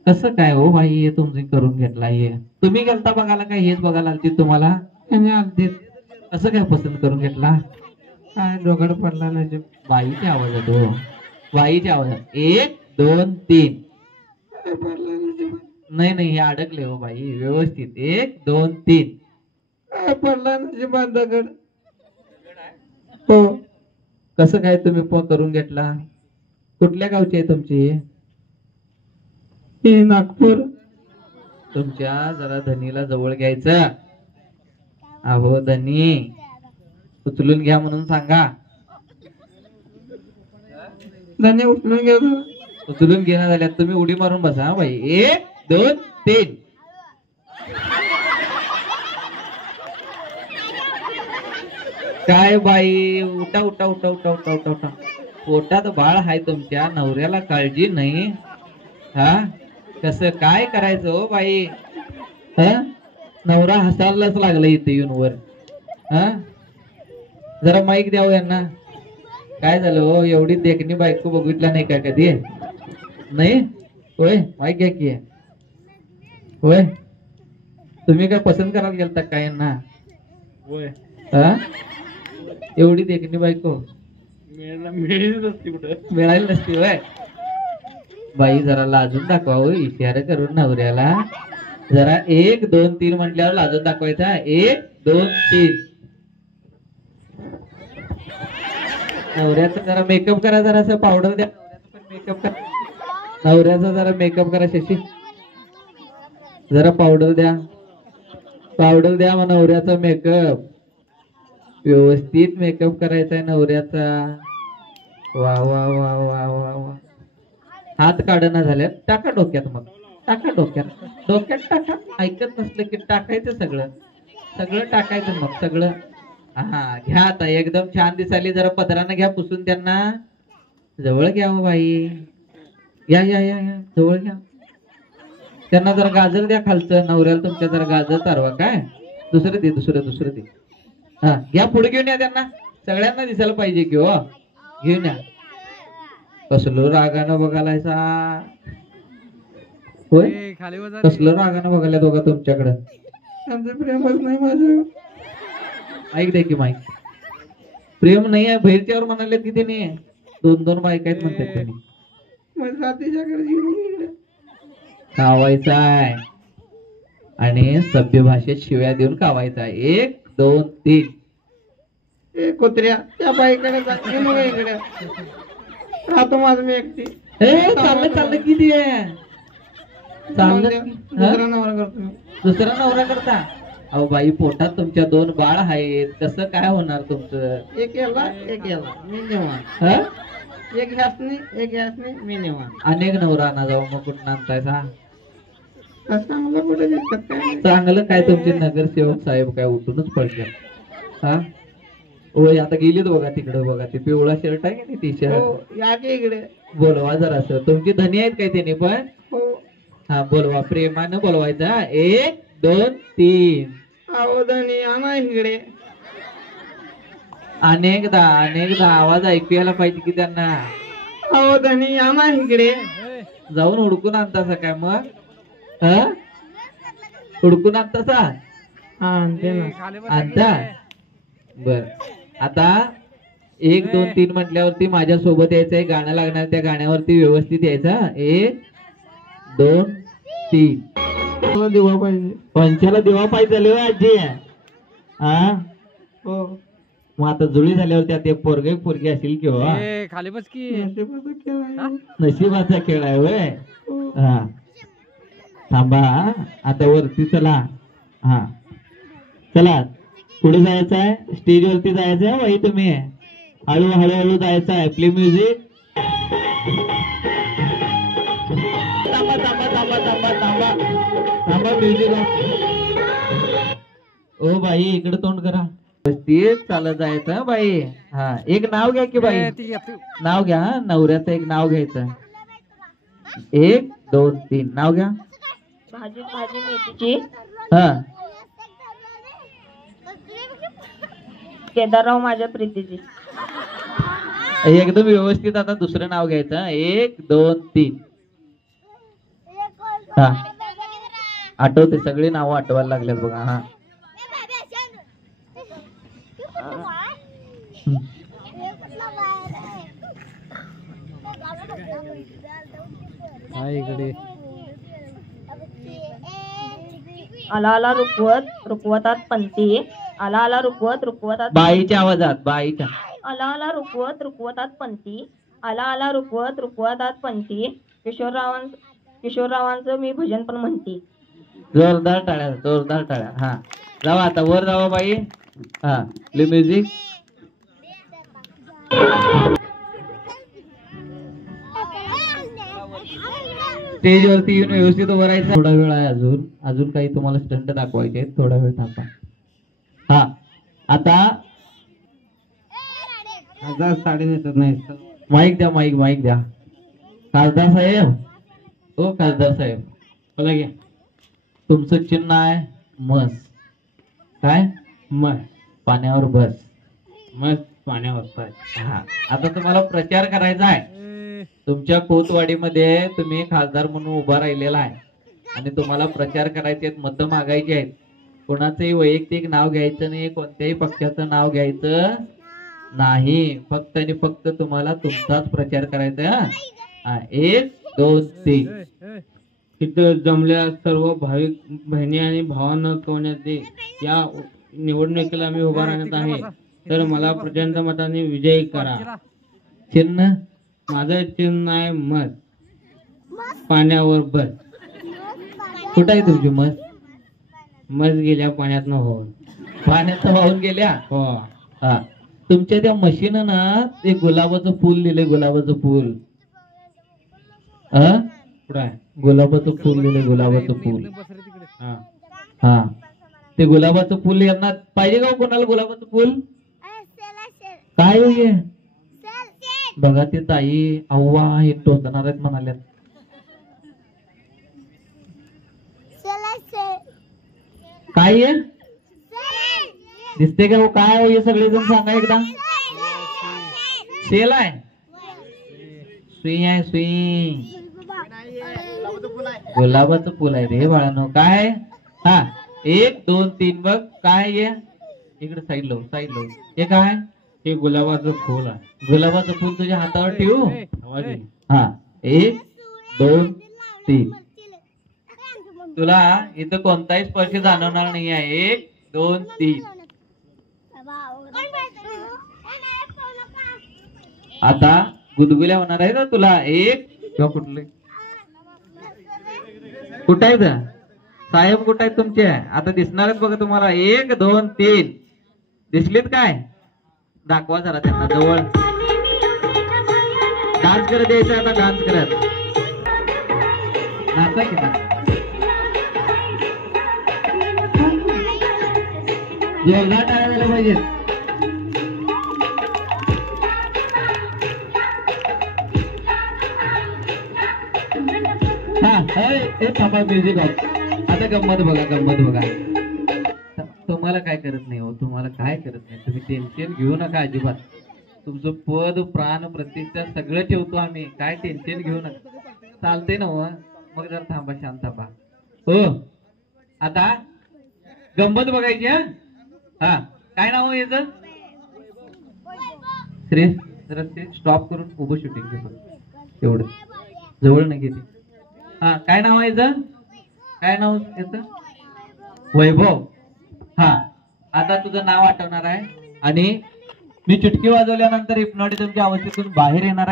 कसं काय हो बाई? हे तुम्ही करून घेतला. हे तुम्ही गेलता बघायला काय? हेच बघायला आलती तुम्हाला? कसं काय पसंत करून घेतला? काय दोघड पडला नाही. बाईच्या आवाज येतो. बाईच्या आवाजात 1 2 3. नाही नाही हे अडकले हो बाई, व्यवस्थित 1 2 3. पडला नशिबात दगड. हो. कसं काय तुम्ही करून घेतला? कुठल्या गावची आहे तुमची? हे नागपूर. तुमच्या जरा धनीला जवळ घ्यायचं. अहो धनी उचलून घ्या म्हणून सांगा. धन्य उचलून घेतो. उचलून घेणं झाल्यात तुम्ही उडी मारून बसा हा बाई. 1 2 3. काय बाई, उठा उठा उठा उठा उठा उठा उठा. पोटात बाळ हाय तुमच्या, नवऱ्याला काळजी नाही. हा कसं काय करायचं हो बाई? हा नवरा हसायलाच लागला इथे येऊन वर. हा जरा माईक द्यावं यांना. काय झालं हो, एवढी देखणी बायको बघितला नाही का कधी? नाही होय, माईक घ्या की. होय तुम्ही काय पसंत करायला गेलता काय यांना? होय. हा एवढी देखणी बायको मिळाली नसती होय. बाई जरा लाजून दाखवा हो, इशारा करून नवऱ्याला. जरा 1 2 3 म्हटल्यावर लाजून दाखवायचा. 1 2 3. नवऱ्याचा जरा मेकअप करा, जरा असं पावडर द्या. मेकअप करा नवऱ्याचा, जरा मेकअप करा. शशी जरा पावडर द्या, पावडर द्या मग. नवऱ्याचा मेकअप व्यवस्थित मेकअप करायचा आहे नवऱ्याचा. वा वा वा वा वा वा. हात काढणं झाल्यात, टाका डोक्यात. मग टाका डोक्यात, डोक्यात टाका. ऐकत नसलं की टाकायचं सगळं, सगळं टाकायचं मग सगळं. हा घ्या आता, एकदम छान दिसाली. जरा पदरानं घ्या पुसून त्यांना. जवळ घ्या हो बाई. या या या या जवळ घ्या. त्यांना जरा गाजर द्या खालचं. नवऱ्याला तुमच्या जरा गाजर चारवा. काय दुसरं दे, दुसरं दे. हा घ्या, पुढे घेऊन या त्यांना. सगळ्यांना दिसायला पाहिजे की हो. घेऊन या. कसलं रागानं बघायलायसा होय? कसलं रागानं बघायला दोघा तुमच्याकडं? त्यांचं प्रेमच नाही माझं. ऐक दे की माईक. प्रेम नाही आहे बहिरच्यावर म्हणाले की त्याने 2-2 बायका आहेत म्हणतात त्यांनी. माझ्या जातीच्याकडे कावायचा आहे आणि सभ्य भाषेत शिव्या देऊन कावायचा आहे. 1 2 3. ए कुत्र्या, त्या बाईकडे जाते मग इकडे राहतो माझं मी एकटी. चाललं किती आहे? चाललं दुसरा नवरा करतो मी. दुसरा नवरा करता? अहो बाई, पोटात तुमच्या 2 बाळ आहेत, कसं काय होणार तुमचं? एक याला मी निवांत. हा? एक ह्यासनी एक ह्यासनी मी निवांत. अनेक नवरा आणा जाऊ. मग कुठं आणतायसा? चांगलं कुठे दिसतात काय? चांगलं काय, तुमचे नगरसेवक साहेब काय उठूनच पडले. हा होय, आता गेलीत बघा तिकडे. बघा ते पिवळा शर्ट आहे की टी शर्ट. हो, या की इकडे. बोलवा जरा असं. तुमची धनी आहेत काय त्यांनी पण? हो. हा बोलवा, प्रेमानं बोलवायचा. 1 2 3. अहो धनी आणा इकडे. अनेकदा आवाज ऐकू यायला पाहिजे की त्यांना. अहो धनी आणा इकडे. जाऊन हुडकून आणतासा काय मग? हा हुडकून आणतासा? हा आणते ना. आणता बर. आता 1 2 3 म्हटल्यावरती माझ्या सोबत यायचंय. गाणं लागणार, त्या गाण्यावरती व्यवस्थित यायचा. 1 2 3. दिवा पाहिजे. पंचाला दिवा पाहिजे झाले आजी. हा हो. मग आता जुळी झाल्यावर त्या ते पोरगी असेल किंवा खाली बस की. नशिबाचा खेळ आहे. नशिबाचा खेळ आहे वय. हो. हा थांबा. आता वरती चला. हा चला, पुढे जायचं आहे. स्टेज वरती जायचं आहे बाई. तुम्ही हळूहळू जायचं आहे. Play music. थांबा थांबा थांबा थांबा थांबा थांबा म्युझिक. ओ बाई इकडे तोंड करा. तेच चालत जायचं बाई. हा एक नाव घ्या की बाई. नाव घ्या. नवऱ्याचं एक नाव घ्यायचं. 1 2 3 नाव घ्या. भाजी मेथीची. हा केदारराव माझ्या प्रीतीची. एकदम व्यवस्थित. आता दुसरं नाव घ्यायचं. 1 2 3. हा आठवते, सगळे नाव आठवायला लागलेत बघा. हा आला आला रुकवत रुकवतात पंथी, आला आला रुकवत रुकवतात बाईच्या आवाजात, बाईच्या. आला आला रुकवत रुकवतात पंथी, आला आला रुकवत रुकवतात पंथी. किशोररावांचं मी भजन पण म्हणते. जोरदार टाळ्या, जोरदार टाळ्या. हा जावा आता वर जावा बाई. हा म्युझिक. स्टेजवरती येऊन व्यवस्थित उभं राहायचं. थोडा वेळ आहे अजून, अजून काही तुम्हाला स्टंट दाखवायचे आहेत. थोडा वेळ थांबा. हा आता खासदार साडी नेसत नाही. माईक द्या, माईक माईक द्या. खासदार साहेब, ओ खासदार साहेब, बोला घ्या. तुमचं चिन्ह आहे मस. काय? मग पाण्यावर बस. मग पाण्यावर पाय. हा आता तुम्हाला प्रचार करायचा आहे. तुमच्या कोतवाडीमध्ये तुम्ही खासदार म्हणून उभा राहिलेला आहे आणि तुम्हाला प्रचार करायचे आहेत, मतं मागायची आहेत. कोणाचंही वैयक्तिक नाव घ्यायचं नाही, कोणत्याही पक्षाचं नाव घ्यायचं नाही. फक्त आणि फक्त तुम्हाला तुमचाच प्रचार करायचा आहे. हा 1 2 3. तिथं जमलेल्या सर्व भाविक बहिणी आणि भावांना कळवण्यात या निवडणुकीला मी उभा राहण्यात आहे, तर मला प्रचंड मताने विजयी करा. चिन्ह माझं चिन्ह आहे मत, पाण्यावर बस. कुठं आहे तुमची मस? मस गेल्या पाण्यात न हो. पाण्यात वाहून गेल्या. हो. हा तुमच्या त्या मशीनं ना ते गुलाबाचं फुल दिले, गुलाबाचं फुल. कुठं आहे? गुलाबाचं फुल दिले, गुलाबाचं फुल. हा. हा ते गुलाबाचं फुल यांना पाहिजे का हो कोणाला गुलाबाचं फुल? काय होईये बघा ते ताई अव्वा हे टोचणार आहेत म्हणाल्या. काय आहे दिसते का हो? काय हो हे सगळेजण सांगा एकदा. सेल आहे, सुई आहे, सुई. गुलाबाचं फुल आहे रे बाळांनो. काय? हा 1 2 3 बघ. काय आहे इकडे साईड लो, साईड लो. हे काय? हे गुलाबाचं फुल आहे. गुलाबाचं फुल तुझ्या हातावर ठेवू. आवाज येईल. हा 1 2 3. तुला इथं कोणताही स्पर्श जाणवणार नाही आहे. 1 2 3. आता गुदगुल्या होणार आहे ना तुला. 1 किंवा कुठले कुठं आहेत साहेब, कुठं आहेत तुमचे? आता दिसणार आहेत बघा तुम्हाला. 1 2 3 दिसलेत काय? दाखवा जरा त्यांना जवळ. डान्स करत यायचं आता, डान्स करत नाचा की ना. जोरदार टाळ्या झाल्या पाहिजेत. थांबा म्युझिक ऑफ. आता गंमत बघा, गंमत बघा. तुम्हाला काय करत नाही हो, तुम्हाला काय करत नाही. तुम्ही टेन्शन घेऊ नका अजिबात. तुमचं पद प्राण प्रतिष्ठा सगळं ठेवतो आम्ही. काय टेन्शन घेऊ नका. चालते ना हो. मग जर थांबा, शांत थांबा. हो आता गंमत बघायची. हा काय नाव आहे याचं? श्रेष्ठ. जरा ते स्टॉप करून उभं शूटिंग घेतो एवढं, जवळ नाही घेते. हा काय नाव आहे याचं? काय नाव याचं? वैभव. हा आता तुझं नाव आठवणार आहे आणि मी चुटकी वाजवल्यानंतर हिप्नोटिझमच्या अवस्थेतून बाहेर येणार आहे.